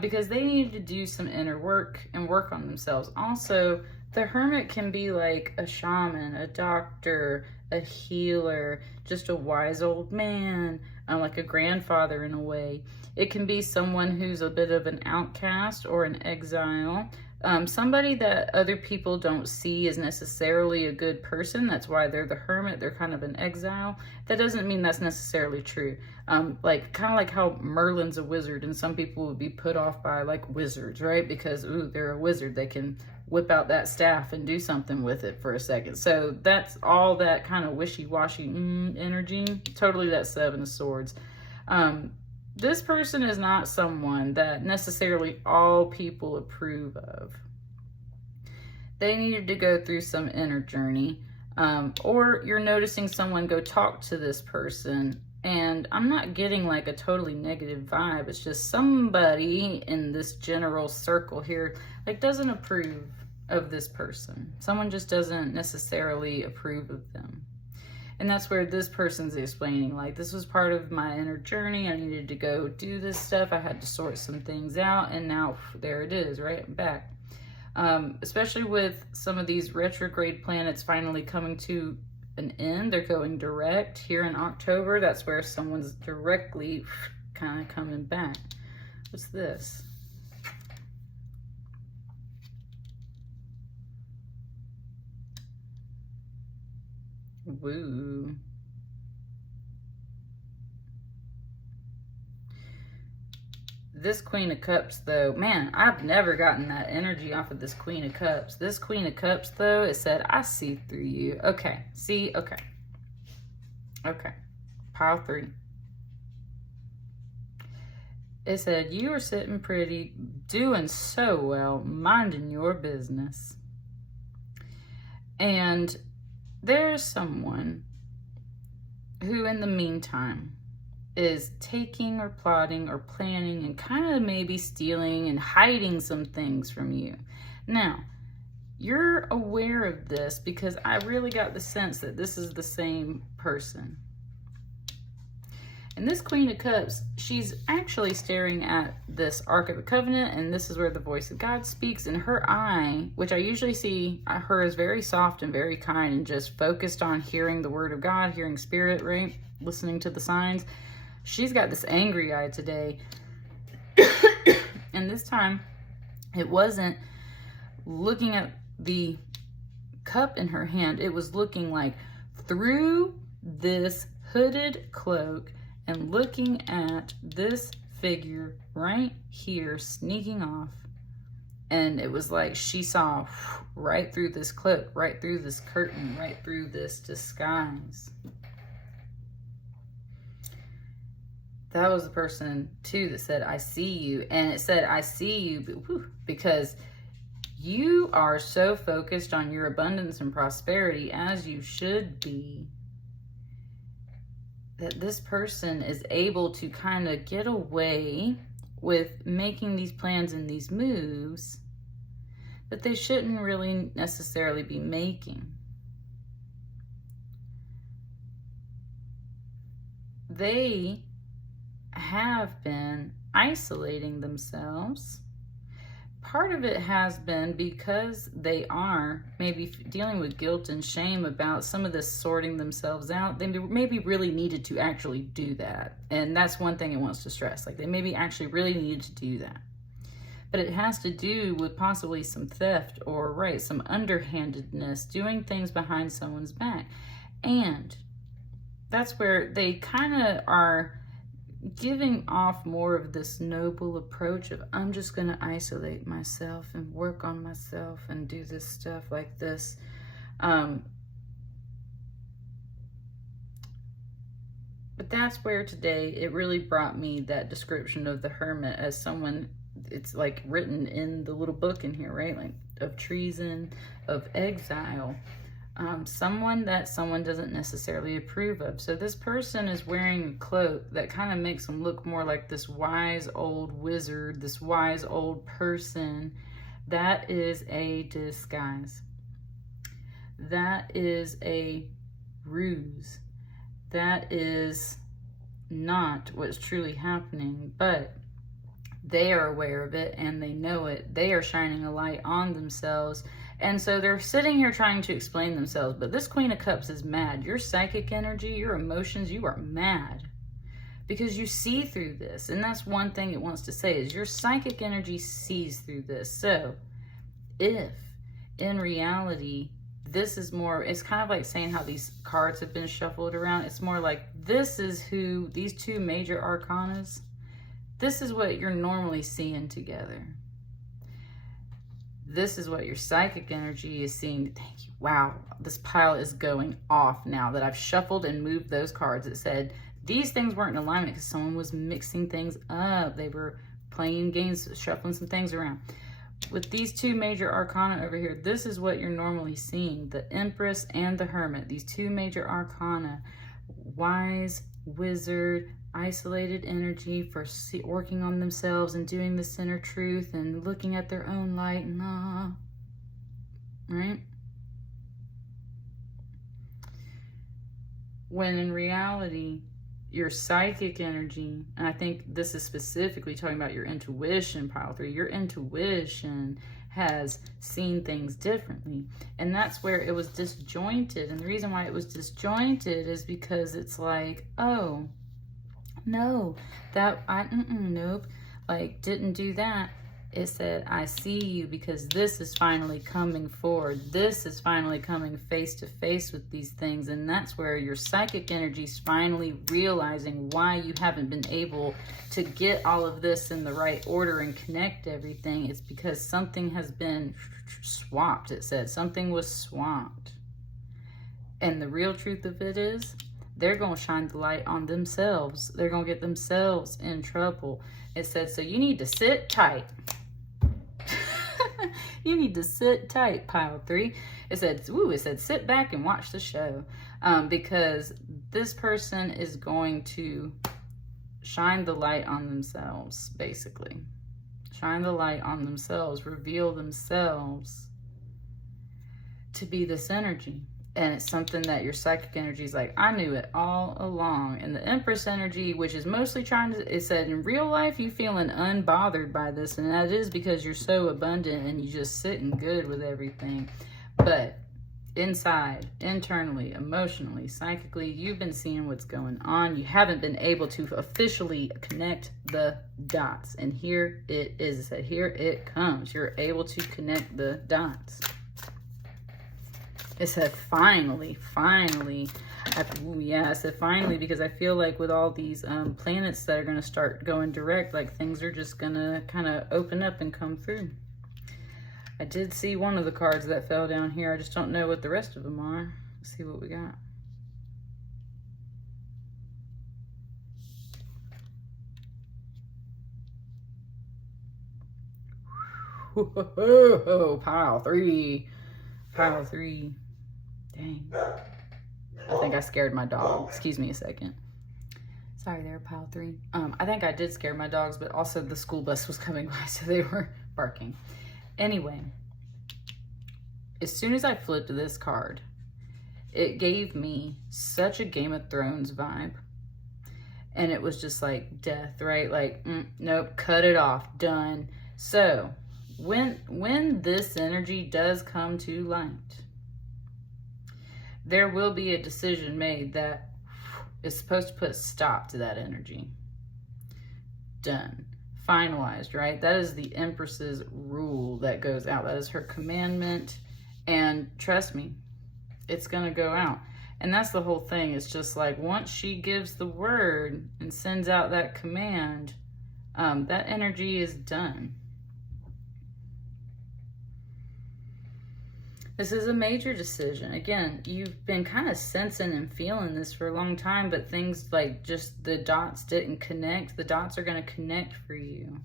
because they needed to do some inner work and work on themselves. Also, the hermit can be like a shaman, a doctor, a healer, just a wise old man, like a grandfather in a way. It can be someone who's a bit of an outcast or an exile, somebody that other people don't see as necessarily a good person. That's why they're the hermit. They're kind of an exile. That doesn't mean that's necessarily true. Like kind of like how Merlin's a wizard, and some people would be put off by like wizards, right? Because ooh, they're a wizard. They can whip out that staff and do something with it for a second. So that's all that kind of wishy-washy energy. Totally that 7 of Swords. This person is not someone that necessarily all people approve of. They needed to go through some inner journey. Or you're noticing someone go talk to this person, and I'm not getting like a totally negative vibe. It's just somebody in this general circle here like doesn't approve of this person. Someone just doesn't necessarily approve of them. And that's where this person's explaining, like, this was part of my inner journey. I needed to go do this stuff. I had to sort some things out, and now there it is, right? I'm back. Especially with some of these retrograde planets finally coming to an end. They're going direct here in October. That's where someone's directly kind of coming back. What's this? Woo. This Queen of Cups, though, man, I've never gotten that energy off of this Queen of Cups. This Queen of Cups, though, it said, I see through you. Okay, see, okay. Okay, pile 3. It said, you are sitting pretty, doing so well, minding your business. And there's someone who, in the meantime, is taking or plotting or planning and kind of maybe stealing and hiding some things from you. Now, you're aware of this because I really got the sense that this is the same person. And this Queen of Cups, she's actually staring at this Ark of the Covenant, and this is where the voice of God speaks. And her eye, which I usually see her as very soft and very kind and just focused on hearing the word of God, hearing spirit, right? Listening to the signs. She's got this angry eye today. And this time, it wasn't looking at the cup in her hand. It was looking like through this hooded cloak and looking at this figure right here sneaking off. And it was like she saw right through this cloak, right through this curtain, right through this disguise. That was the person, too, that said, I see you. And it said, I see you because you are so focused on your abundance and prosperity, as you should be, that this person is able to kind of get away with making these plans and these moves that they shouldn't really necessarily be making. They have been isolating themselves part of it has been because they are maybe dealing with guilt and shame about some of this sorting themselves out. They maybe really needed to actually do that. And that's one thing it wants to stress. Like, they maybe actually really needed to do that. But it has to do with possibly some theft or, right, some underhandedness, doing things behind someone's back. And that's where they kind of are giving off more of this noble approach of, I'm just going to isolate myself and work on myself and do this stuff like this. But that's where today it really brought me that description of the hermit as someone, it's like written in the little book in here, right? Like, of treason, of exile. Someone that someone doesn't necessarily approve of. So this person is wearing a cloak that kind of makes them look more like this wise old wizard, this wise old person. That is a disguise. That is a ruse. That is not what's truly happening, but they are aware of it and they know it. They are shining a light on themselves. And so they're sitting here trying to explain themselves, but this Queen of Cups is mad. Your psychic energy, your emotions, you are mad because you see through this. And that's one thing it wants to say is your psychic energy sees through this. So if in reality, this is more, it's kind of like saying how these cards have been shuffled around. It's more like this is who, these two major arcanas, this is what you're normally seeing together. This is what your psychic energy is seeing. Thank you. Wow, this pile is going off now that I've shuffled and moved those cards. It said these things weren't in alignment because someone was mixing things up. They were playing games, shuffling some things around. With these two major arcana over here, this is what you're normally seeing. The Empress and the Hermit. These two major arcana. Wise, wizard, isolated energy for working on themselves and doing the center truth and looking at their own light and right? When in reality, your psychic energy, and I think this is specifically talking about your intuition, pile 3, your intuition has seen things differently. And that's where it was disjointed. And the reason why it was disjointed is because it's like, oh, no, that nope, like didn't do that. It said, I see you because this is finally coming forward. This is finally coming face to face with these things. And that's where your psychic energy is finally realizing why you haven't been able to get all of this in the right order and connect everything. It's because something has been swapped. It said something was swapped. And the real truth of it is, they're going to shine the light on themselves. They're going to get themselves in trouble. It said, so you need to sit tight. You need to sit tight, pile 3. It said, sit back and watch the show. Because this person is going to shine the light on themselves, basically. Shine the light on themselves, reveal themselves to be this energy. And it's something that your psychic energy is like, I knew it all along. And the Empress energy, which is mostly trying to, it said in real life, you feeling unbothered by this. And that is because you're so abundant and you just sitting good with everything. But inside, internally, emotionally, psychically, you've been seeing what's going on. You haven't been able to officially connect the dots. And here it is. It said, here it comes. You're able to connect the dots. It said finally. I said finally because I feel like with all these planets that are going to start going direct, like things are just going to kind of open up and come through. I did see one of the cards that fell down here. I just don't know what the rest of them are. Let's see what we got. Whoa, pile 3. Pile 3. Dang. I think I scared my dog. Excuse me a second. Sorry there, pile 3. I think I did scare my dogs, but also the school bus was coming by, so they were barking. Anyway, as soon as I flipped this card, it gave me such a Game of Thrones vibe. And it was just like death, right? Like, nope, cut it off, done. So, when this energy does come to light, there will be a decision made that is supposed to put a stop to that energy. Done. Finalized, right? That is the Empress's rule that goes out. That is her commandment. And trust me, it's going to go out. And that's the whole thing. It's just like once she gives the word and sends out that command, that energy is done. This is a major decision. Again, you've been kind of sensing and feeling this for a long time, but things like just the dots didn't connect. The dots are going to connect for you.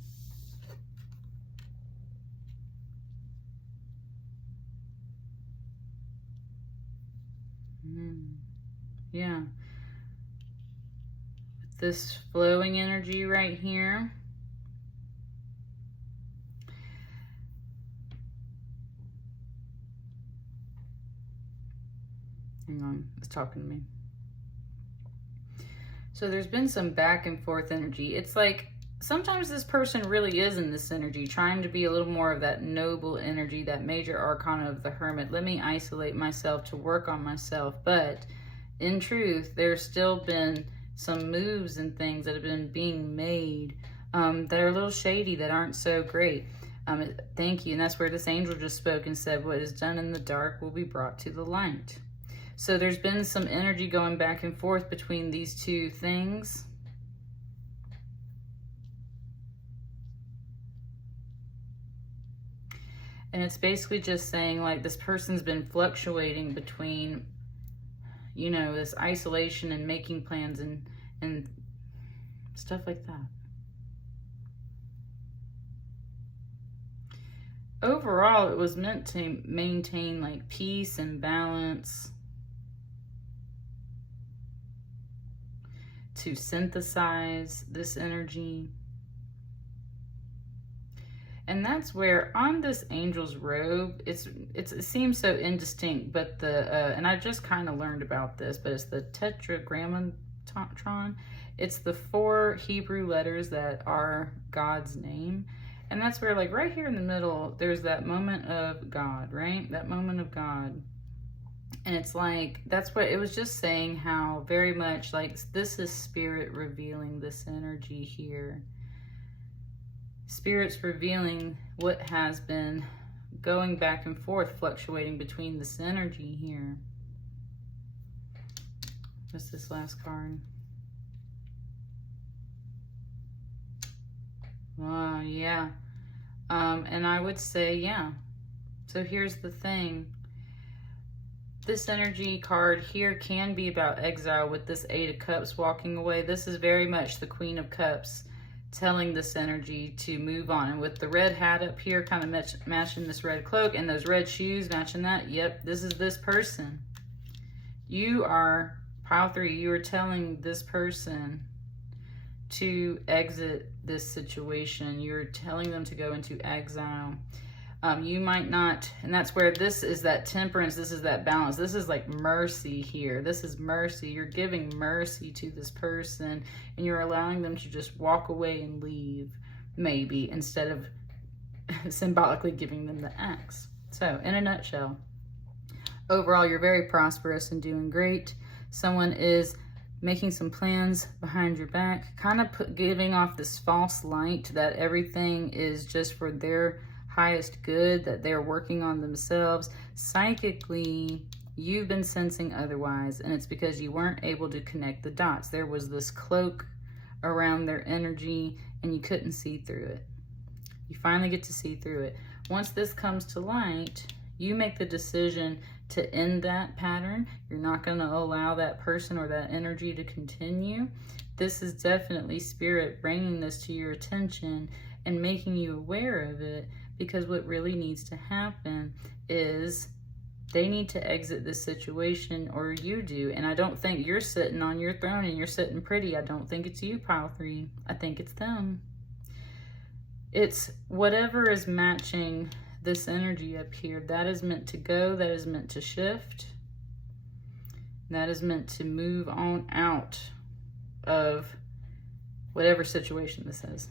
Yeah. With this flowing energy right here. Hang on, it's talking to me. So there's been some back and forth energy. It's like sometimes this person really is in this energy, trying to be a little more of that noble energy, that major arcana of the Hermit. Let me isolate myself to work on myself. But in truth, there's still been some moves and things that have been being made that are a little shady, that aren't so great. Thank you. And that's where this angel just spoke and said, what is done in the dark will be brought to the light. So there's been some energy going back and forth between these two things. And it's basically just saying like this person's been fluctuating between, you know, this isolation and making plans and stuff like that. Overall, it was meant to maintain like peace and balance, to synthesize this energy. And that's where on this angel's robe, it seems so indistinct, but and I just kind of learned about this, but it's the tetragrammaton. It's the 4 Hebrew letters that are God's name. And that's where, like right here in the middle, there's that moment of God, right? That moment of God. And it's like, that's what it was just saying, how very much like this is spirit revealing this energy here. Spirit's revealing what has been going back and forth, fluctuating between this energy here. What's this last card? Yeah. And I would say, yeah. So here's the thing. This energy card here can be about exile with this 8 of Cups walking away. This is very much the Queen of Cups telling this energy to move on. And with the red hat up here, kind of matching this red cloak, and those red shoes matching that, yep, this is this person. You are, pile 3, you are telling this person to exit this situation. You're telling them to go into exile. You might not, and that's where this is that temperance, this is that balance. This is like mercy here. This is mercy. You're giving mercy to this person, and you're allowing them to just walk away and leave, maybe, instead of symbolically giving them the axe. So, in a nutshell, overall, you're very prosperous and doing great. Someone is making some plans behind your back, kind of giving off this false light that everything is just for their highest good, that they're working on themselves. Psychically, you've been sensing otherwise, and it's because you weren't able to connect the dots. There was this cloak around their energy, and you couldn't see through it. You finally get to see through it. Once this comes to light, you make the decision to end that pattern. You're not going to allow that person or that energy to continue. This is definitely Spirit bringing this to your attention and making you aware of it, because what really needs to happen is they need to exit this situation, or you do. And I don't think you're sitting on your throne and you're sitting pretty. I don't think it's you, pile 3. I think it's them. It's whatever is matching this energy up here. That is meant to go. That is meant to shift. That is meant to move on out of whatever situation this is.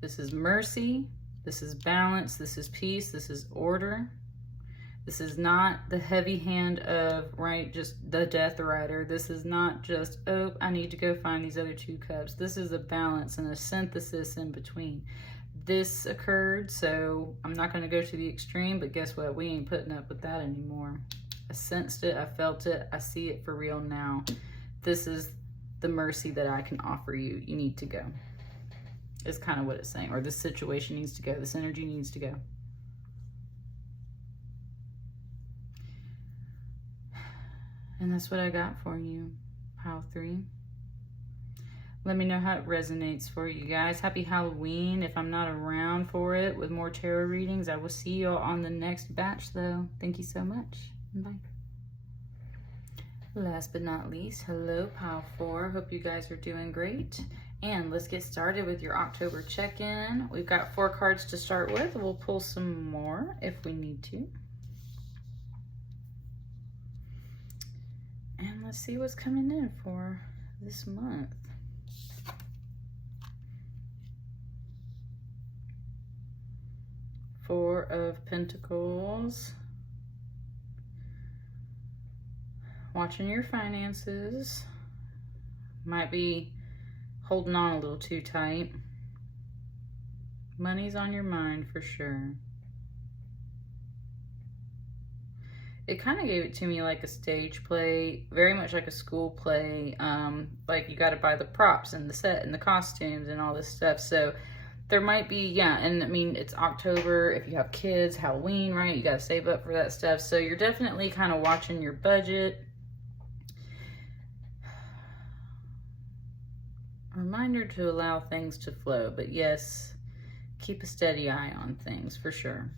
This is mercy. This is balance. This is peace. This is order. This is not the heavy hand of, right, just the Death Rider. This is not just, oh, I need to go find these other 2 cups. This is a balance and a synthesis in between. This occurred, so I'm not going to go to the extreme, but guess what? We ain't putting up with that anymore. I sensed it. I felt it. I see it for real now. This is the mercy that I can offer you. You need to go. Is kind of what it's saying. Or this situation needs to go. This energy needs to go. And that's what I got for you, pile 3. Let me know how it resonates for you guys. Happy Halloween. If I'm not around for it with more tarot readings, I will see y'all on the next batch, though. Thank you so much. Bye. Last but not least, hello, pile 4. Hope you guys are doing great. And let's get started with your October check-in. We've got 4 cards to start with. We'll pull some more if we need to. And let's see what's coming in for this month. Four of Pentacles. Watching your finances. Might be holding on a little too tight. Money's on your mind for sure. It kind of gave it to me like a stage play, very much like a school play. Like you got to buy the props and the set and the costumes and all this stuff. So there might be, yeah, and I mean, it's October. If you have kids, Halloween, right? You got to save up for that stuff. So you're definitely kind of watching your budget. Reminder to allow things to flow. But yes, keep a steady eye on things for sure.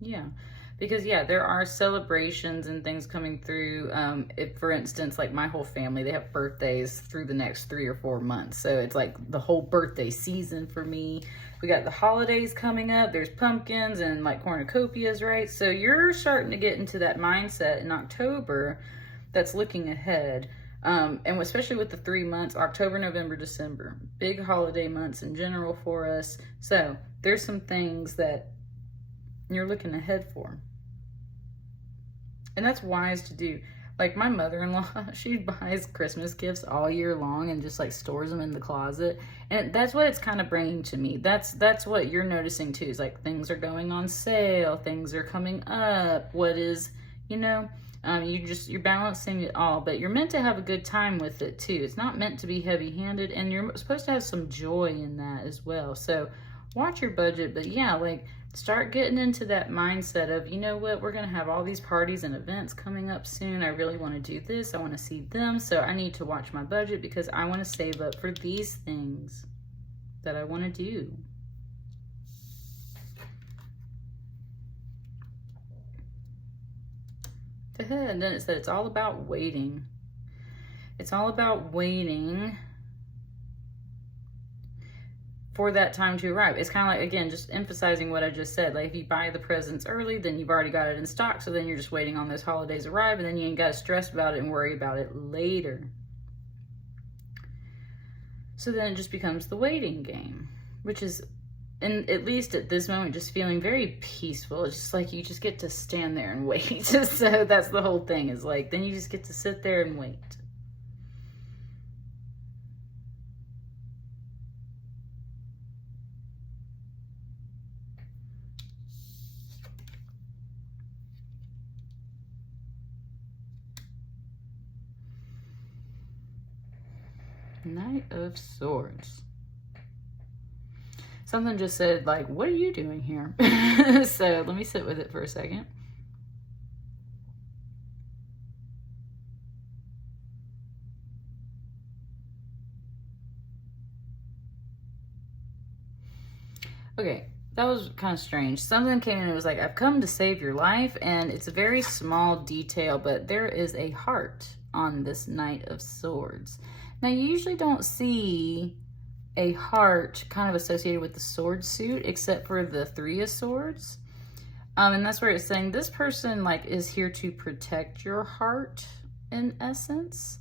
Yeah, because yeah, there are celebrations and things coming through. If, for instance, like my whole family, they have birthdays through the next 3 or 4 months. So it's like the whole birthday season for me. We got the holidays coming up. There's pumpkins and like cornucopias, right? So you're starting to get into that mindset in October that's looking ahead. And especially with the 3 months, October, November, December, big holiday months in general for us. So there's some things that you're looking ahead for. And that's wise to do. Like my mother-in-law, she buys Christmas gifts all year long and just like stores them in the closet. And that's what it's kind of bringing to me. That's what you're noticing too. Is like things are going on sale, things are coming up. What is, you know, you're balancing it all, but you're meant to have a good time with it too. It's not meant to be heavy-handed, and you're supposed to have some joy in that as well. So watch your budget, but yeah, like start getting into that mindset of, you know what, we're going to have all these parties and events coming up soon. I really want to do this. I want to see them. So I need to watch my budget because I want to save up for these things that I want to do. And then it said it's all about waiting. It's all about waiting for that time to arrive. It's kind of like, again, just emphasizing what I just said. Like if you buy the presents early, then you've already got it in stock. So then you're just waiting on those holidays arrive, and then you ain't got to stress about it and worry about it later. So then it just becomes the waiting game, which is, and at least at this moment, just feeling very peaceful. It's just like you just get to stand there and wait. So that's the whole thing, is like, then you just get to sit there and wait. Knight of Swords. Something just said, like, what are you doing here? So let me sit with it for a second. Okay, that was kind of strange. Something came in and it was like, I've come to save your life. And it's a very small detail, but there is a heart on this Knight of Swords. Now, you usually don't see a heart kind of associated with the sword suit, except for the 3 of Swords. And that's where it's saying this person like is here to protect your heart in essence.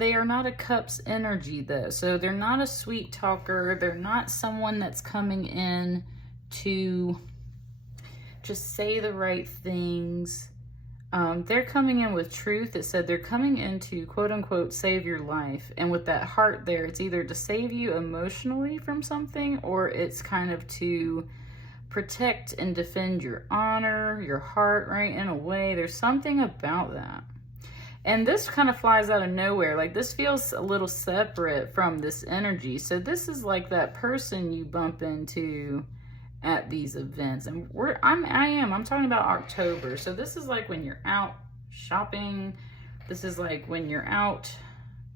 They are not a Cups energy though. So they're not a sweet talker. They're not someone that's coming in to just say the right things. They're coming in with truth. It said they're coming in to quote unquote save your life. And with that heart there, it's either to save you emotionally from something, or it's kind of to protect and defend your honor, your heart, right? In a way, there's something about that. And this kind of flies out of nowhere. Like, this feels a little separate from this energy. So this is like that person you bump into at these events. And I'm talking about October. So this is like when you're out shopping. This is like when you're out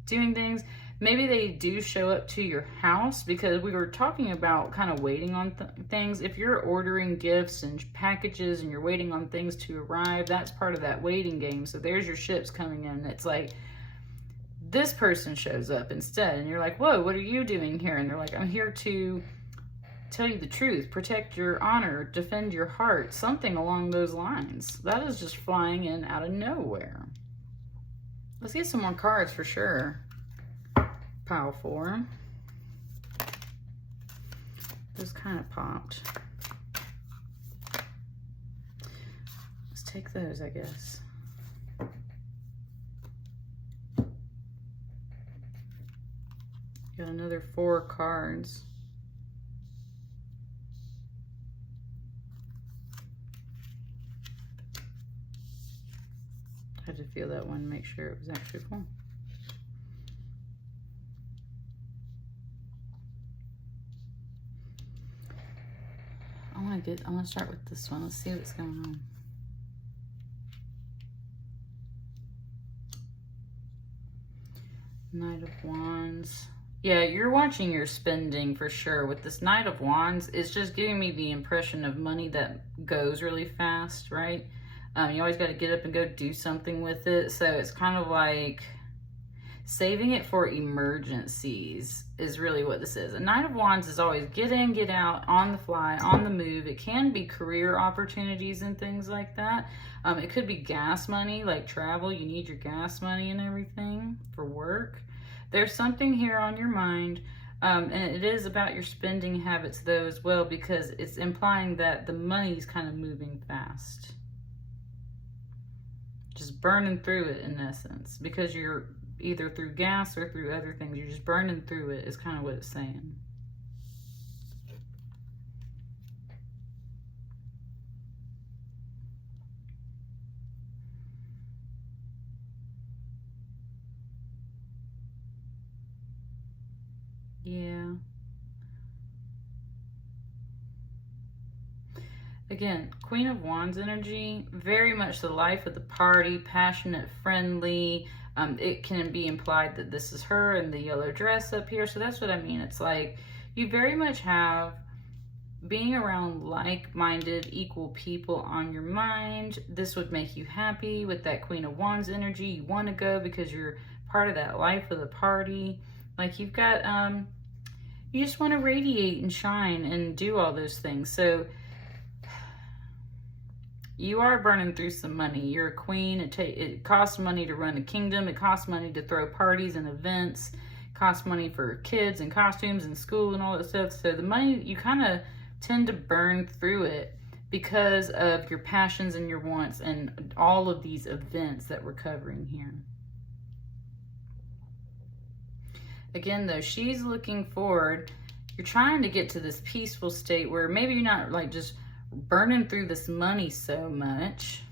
doing things. Maybe they do show up to your house, because we were talking about kind of waiting on things. If you're ordering gifts and packages and you're waiting on things to arrive, that's part of that waiting game. So there's your ships coming in. It's like this person shows up instead, and you're like, whoa, what are you doing here? And they're like, I'm here to tell you the truth, protect your honor, defend your heart, something along those lines. That is just flying in out of nowhere. Let's get some more cards for sure. Pile 4. Those kind of popped. Let's take those, I guess. Got another 4 cards. I had to feel that one, make sure it was actually full. I want to start with this one. Let's see what's going on. Knight of Wands. Yeah, you're watching your spending for sure. With this Knight of Wands, it's just giving me the impression of money that goes really fast, right? You always got to get up and go do something with it. So it's kind of like saving it for emergencies is really what this is. A Knight of Wands is always get in, get out, on the fly, on the move. It can be career opportunities and things like that. It could be gas money, like travel. You need your gas money and everything for work. There's something here on your mind, and it is about your spending habits though as well, because it's implying that the money's kind of moving fast. Just burning through it in essence, because you're either through gas or through other things. You're just burning through it is kind of what it's saying. Yeah. Again, Queen of Wands energy, very much the life of the party, passionate, friendly. It can be implied that this is her in the yellow dress up here. So that's what I mean. It's like you very much have being around like-minded, equal people on your mind. This would make you happy with that Queen of Wands energy. You want to go because you're part of that life of the party. Like you've got, you just want to radiate and shine and do all those things. So you are burning through some money. You're a queen. It costs money to run a kingdom. It costs money to throw parties and events. It costs money for kids and costumes and school and all that stuff. So the money, you kind of tend to burn through it because of your passions and your wants and all of these events that we're covering here. Again, though, she's looking forward. You're trying to get to this peaceful state where maybe you're not like just burning through this money so much.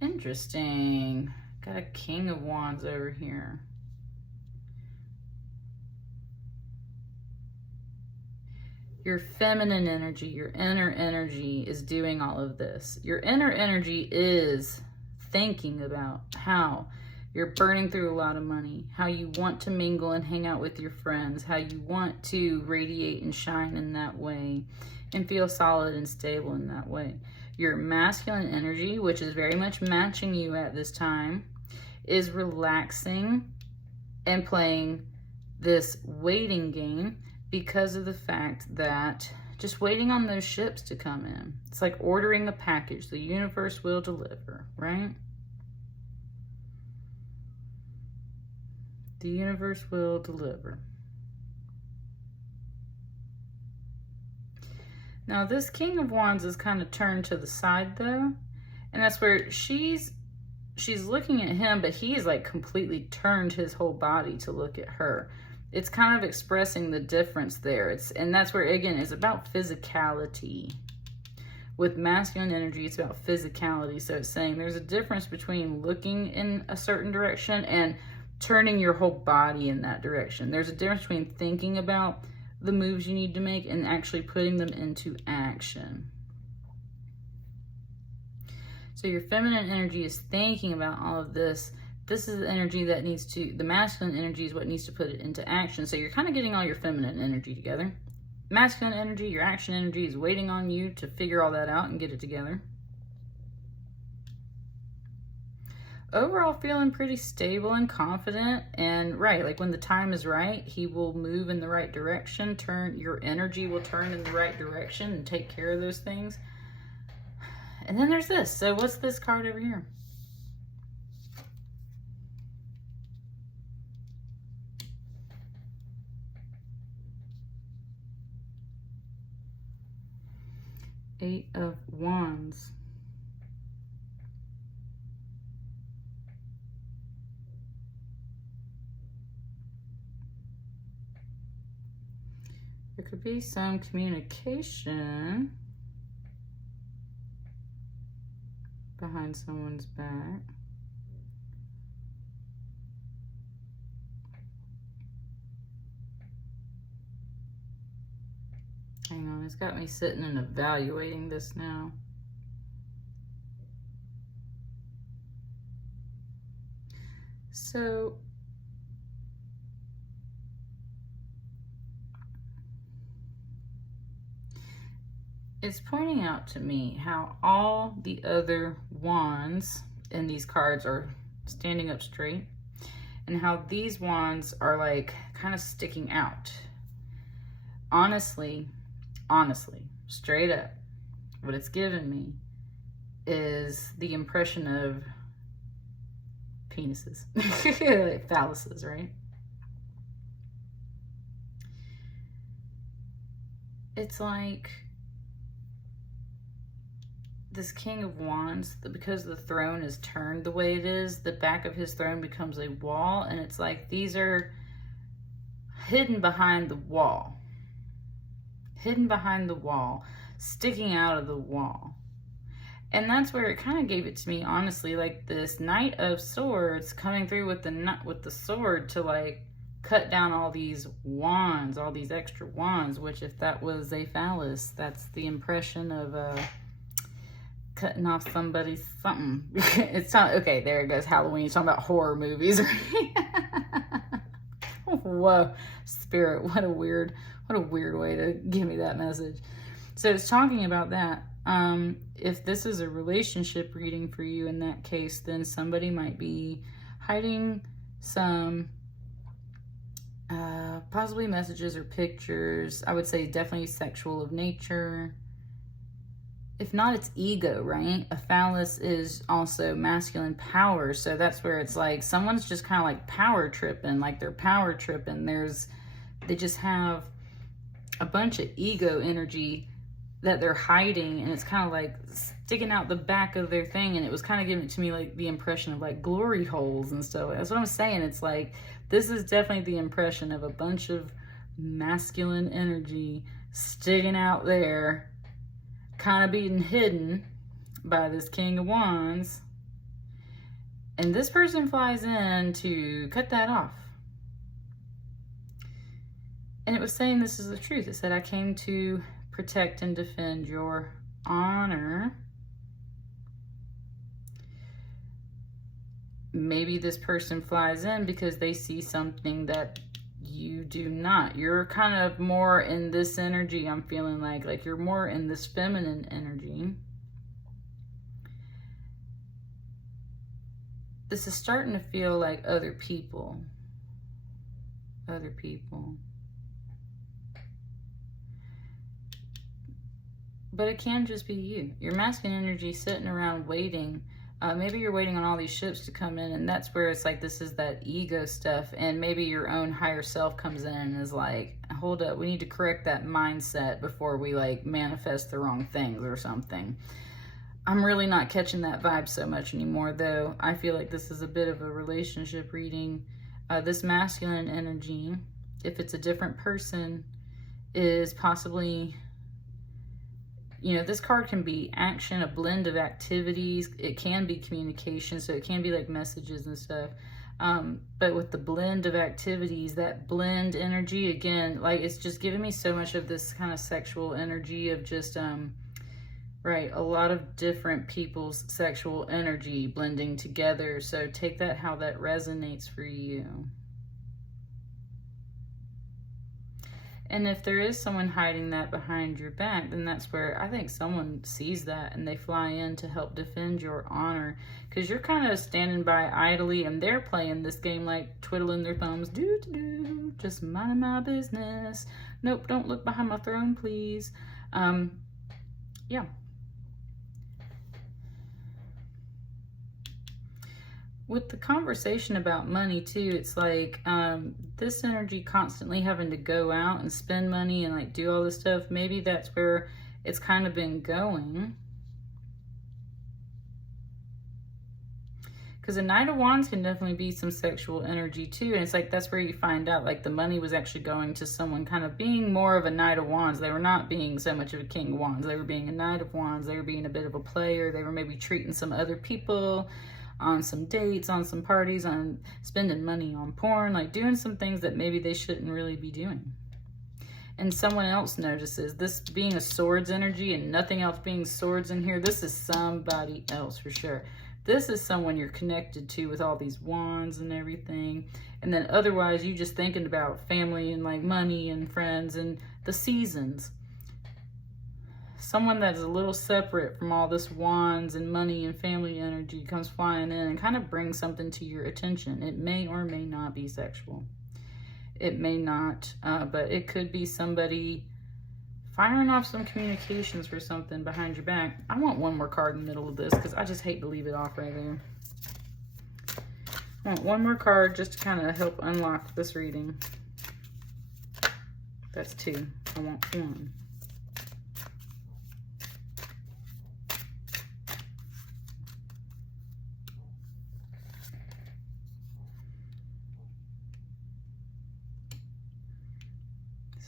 Interesting. Got a King of Wands over here. Your feminine energy, your inner energy is doing all of this. Your inner energy is thinking about how you're burning through a lot of money, how you want to mingle and hang out with your friends, how you want to radiate and shine in that way and feel solid and stable in that way. Your masculine energy, which is very much matching you at this time, is relaxing and playing this waiting game because of the fact that just waiting on those ships to come in. It's like ordering a package. The universe will deliver, right? The universe will deliver. Now this King of Wands is kind of turned to the side though. And that's where she's looking at him, but he's like completely turned his whole body to look at her. It's kind of expressing the difference there. And that's where, again, it's about physicality. With masculine energy, it's about physicality. So it's saying there's a difference between looking in a certain direction and turning your whole body in that direction. There's a difference between thinking about the moves you need to make and actually putting them into action. So your feminine energy is thinking about all of this. This is the energy that needs to, the masculine energy is what needs to put it into action. So you're kind of getting all your feminine energy together. Masculine energy, your action energy is waiting on you to figure all that out and get it together. Overall feeling pretty stable and confident, and right, like when the time is right, he will move in the right direction. Your energy will turn in the right direction and take care of those things. And then there's this. So what's this card over here? Eight of Wands. There could be some communication behind someone's back. Hang on, it's got me sitting and evaluating this now. So it's pointing out to me how all the other wands in these cards are standing up straight, and how these wands are like kind of sticking out. Honestly, straight up, what it's given me is the impression of penises, like phalluses, right? It's like this King of Wands, because the throne is turned the way it is, the back of his throne becomes a wall, and it's like these are hidden behind the wall. Hidden behind the wall, sticking out of the wall. And that's where it kind of gave it to me, honestly, like this Knight of Swords coming through with the sword to like cut down all these wands, all these extra wands, which if that was a phallus, that's the impression of cutting off somebody's something. It's not, okay, there it goes, Halloween. You're talking about horror movies. Whoa, Spirit, what a weird way to give me that message. So it's talking about that. If this is a relationship reading for you in that case, then somebody might be hiding some possibly messages or pictures. I would say definitely sexual of nature. If not, it's ego, right? A phallus is also masculine power. So that's where it's like someone's just kind of like power tripping, like they're power tripping. They just have a bunch of ego energy that they're hiding, and it's kind of like sticking out the back of their thing. And it was kind of giving it to me like the impression of like glory holes and stuff. That's what I'm saying. It's like, this is definitely the impression of a bunch of masculine energy sticking out there, kind of being hidden by this King of Wands. And this person flies in to cut that off. And it was saying this is the truth. It said, I came to protect and defend your honor. Maybe this person flies in because they see something that you do not. You're kind of more in this energy, I'm feeling like you're more in this feminine energy. This is starting to feel like other people. Other people. But it can just be you. Your masculine energy sitting around waiting. Maybe you're waiting on all these ships to come in, and that's where it's like, this is that ego stuff, and maybe your own higher self comes in and is like, hold up, we need to correct that mindset before we like manifest the wrong things or something. I'm really not catching that vibe so much anymore, though. I feel like this is a bit of a relationship reading. This masculine energy, if it's a different person, is possibly, you know, this card can be action, a blend of activities. It can be communication, so it can be like messages and stuff. But with the blend of activities, that blend energy, again, like it's just giving me so much of this kind of sexual energy of just, right, a lot of different people's sexual energy blending together. So take that how that resonates for you. And if there is someone hiding that behind your back, then that's where I think someone sees that and they fly in to help defend your honor. Because you're kind of standing by idly and they're playing this game like twiddling their thumbs. Do, just minding my business. Nope, don't look behind my throne, please. Yeah. With the conversation about money too, it's like this energy constantly having to go out and spend money and like do all this stuff. Maybe that's where it's kind of been going. Because the Knight of Wands can definitely be some sexual energy too. And it's like, that's where you find out like the money was actually going to someone kind of being more of a Knight of Wands. They were not being so much of a King of Wands. They were being a Knight of Wands. They were being a bit of a player. They were maybe treating some other people on some dates, on some parties, on spending money on porn, like doing some things that maybe they shouldn't really be doing. And someone else notices this being a swords energy and nothing else being swords in here. This is somebody else for sure. This is someone you're connected to with all these wands and everything. And then otherwise you just thinking about family and like money and friends and the seasons. Someone that's a little separate from all this wands and money and family energy comes flying in and kind of brings something to your attention. It may or may not be sexual. It may not, but it could be somebody firing off some communications for something behind your back. I want one more card in the middle of this because I just hate to leave it off right there. I want one more card just to kind of help unlock this reading. That's two. I want one.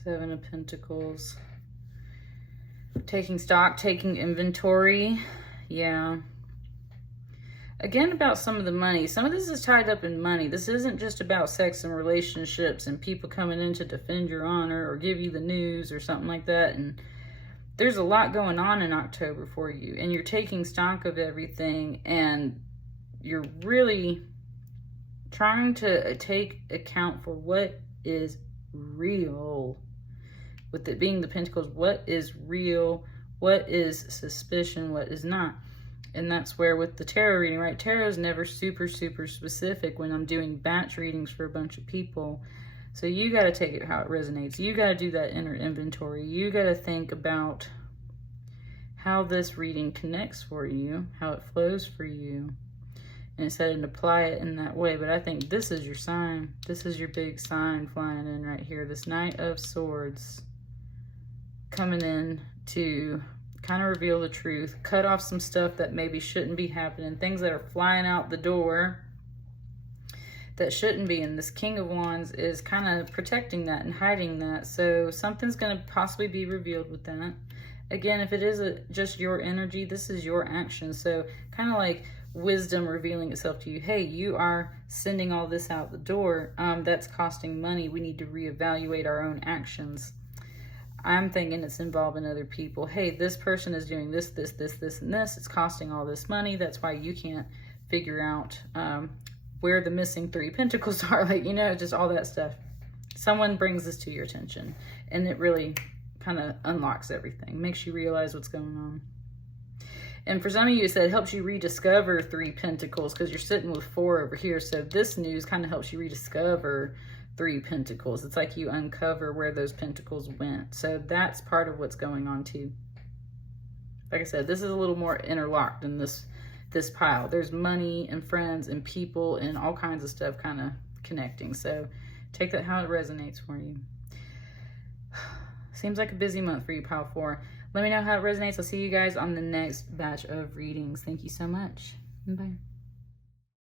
Seven of Pentacles. Taking stock, taking inventory. Yeah. Again, about some of the money. Some of this is tied up in money. This isn't just about sex and relationships and people coming in to defend your honor or give you the news or something like that. And there's a lot going on in October for you. And you're taking stock of everything. And you're really trying to take account for what is real. With it being the Pentacles, what is real, what is suspicion, what is not. And that's where with the tarot reading, right? Tarot is never super specific when I'm doing batch readings for a bunch of people. So you got to take it how it resonates. You got to do that inner inventory. You got to think about how this reading connects for you, how it flows for you. And instead and apply it in that way. But I think this is your sign. This is your big sign flying in right here. This Knight of Swords coming in to kind of reveal the truth, cut off some stuff that maybe shouldn't be happening, things that are flying out the door that shouldn't be. And this King of Wands is kind of protecting that and hiding that. So something's going to possibly be revealed with that. Again, if it is just your energy, this is your action. So kind of like wisdom revealing itself to you. Hey, you are sending all this out the door. That's costing money. We need to reevaluate our own actions. I'm thinking it's involving other people. Hey, this person is doing this, and this. It's costing all this money. That's why you can't figure out where the missing 3 pentacles are. Like, you know, just all that stuff. Someone brings this to your attention. And it really kind of unlocks everything. Makes you realize what's going on. And for some of you, it said it helps you rediscover 3 pentacles because you're sitting with 4 over here. So this news kind of helps you rediscover 3 pentacles. It's like you uncover where those pentacles went. So that's part of what's going on too. Like I said, this is a little more interlocked in this pile. There's money and friends and people and all kinds of stuff kind of connecting. So take that how it resonates for you. Seems like a busy month for you, pile 4. Let me know how it resonates. I'll see you guys on the next batch of readings. Thank you so much. Bye.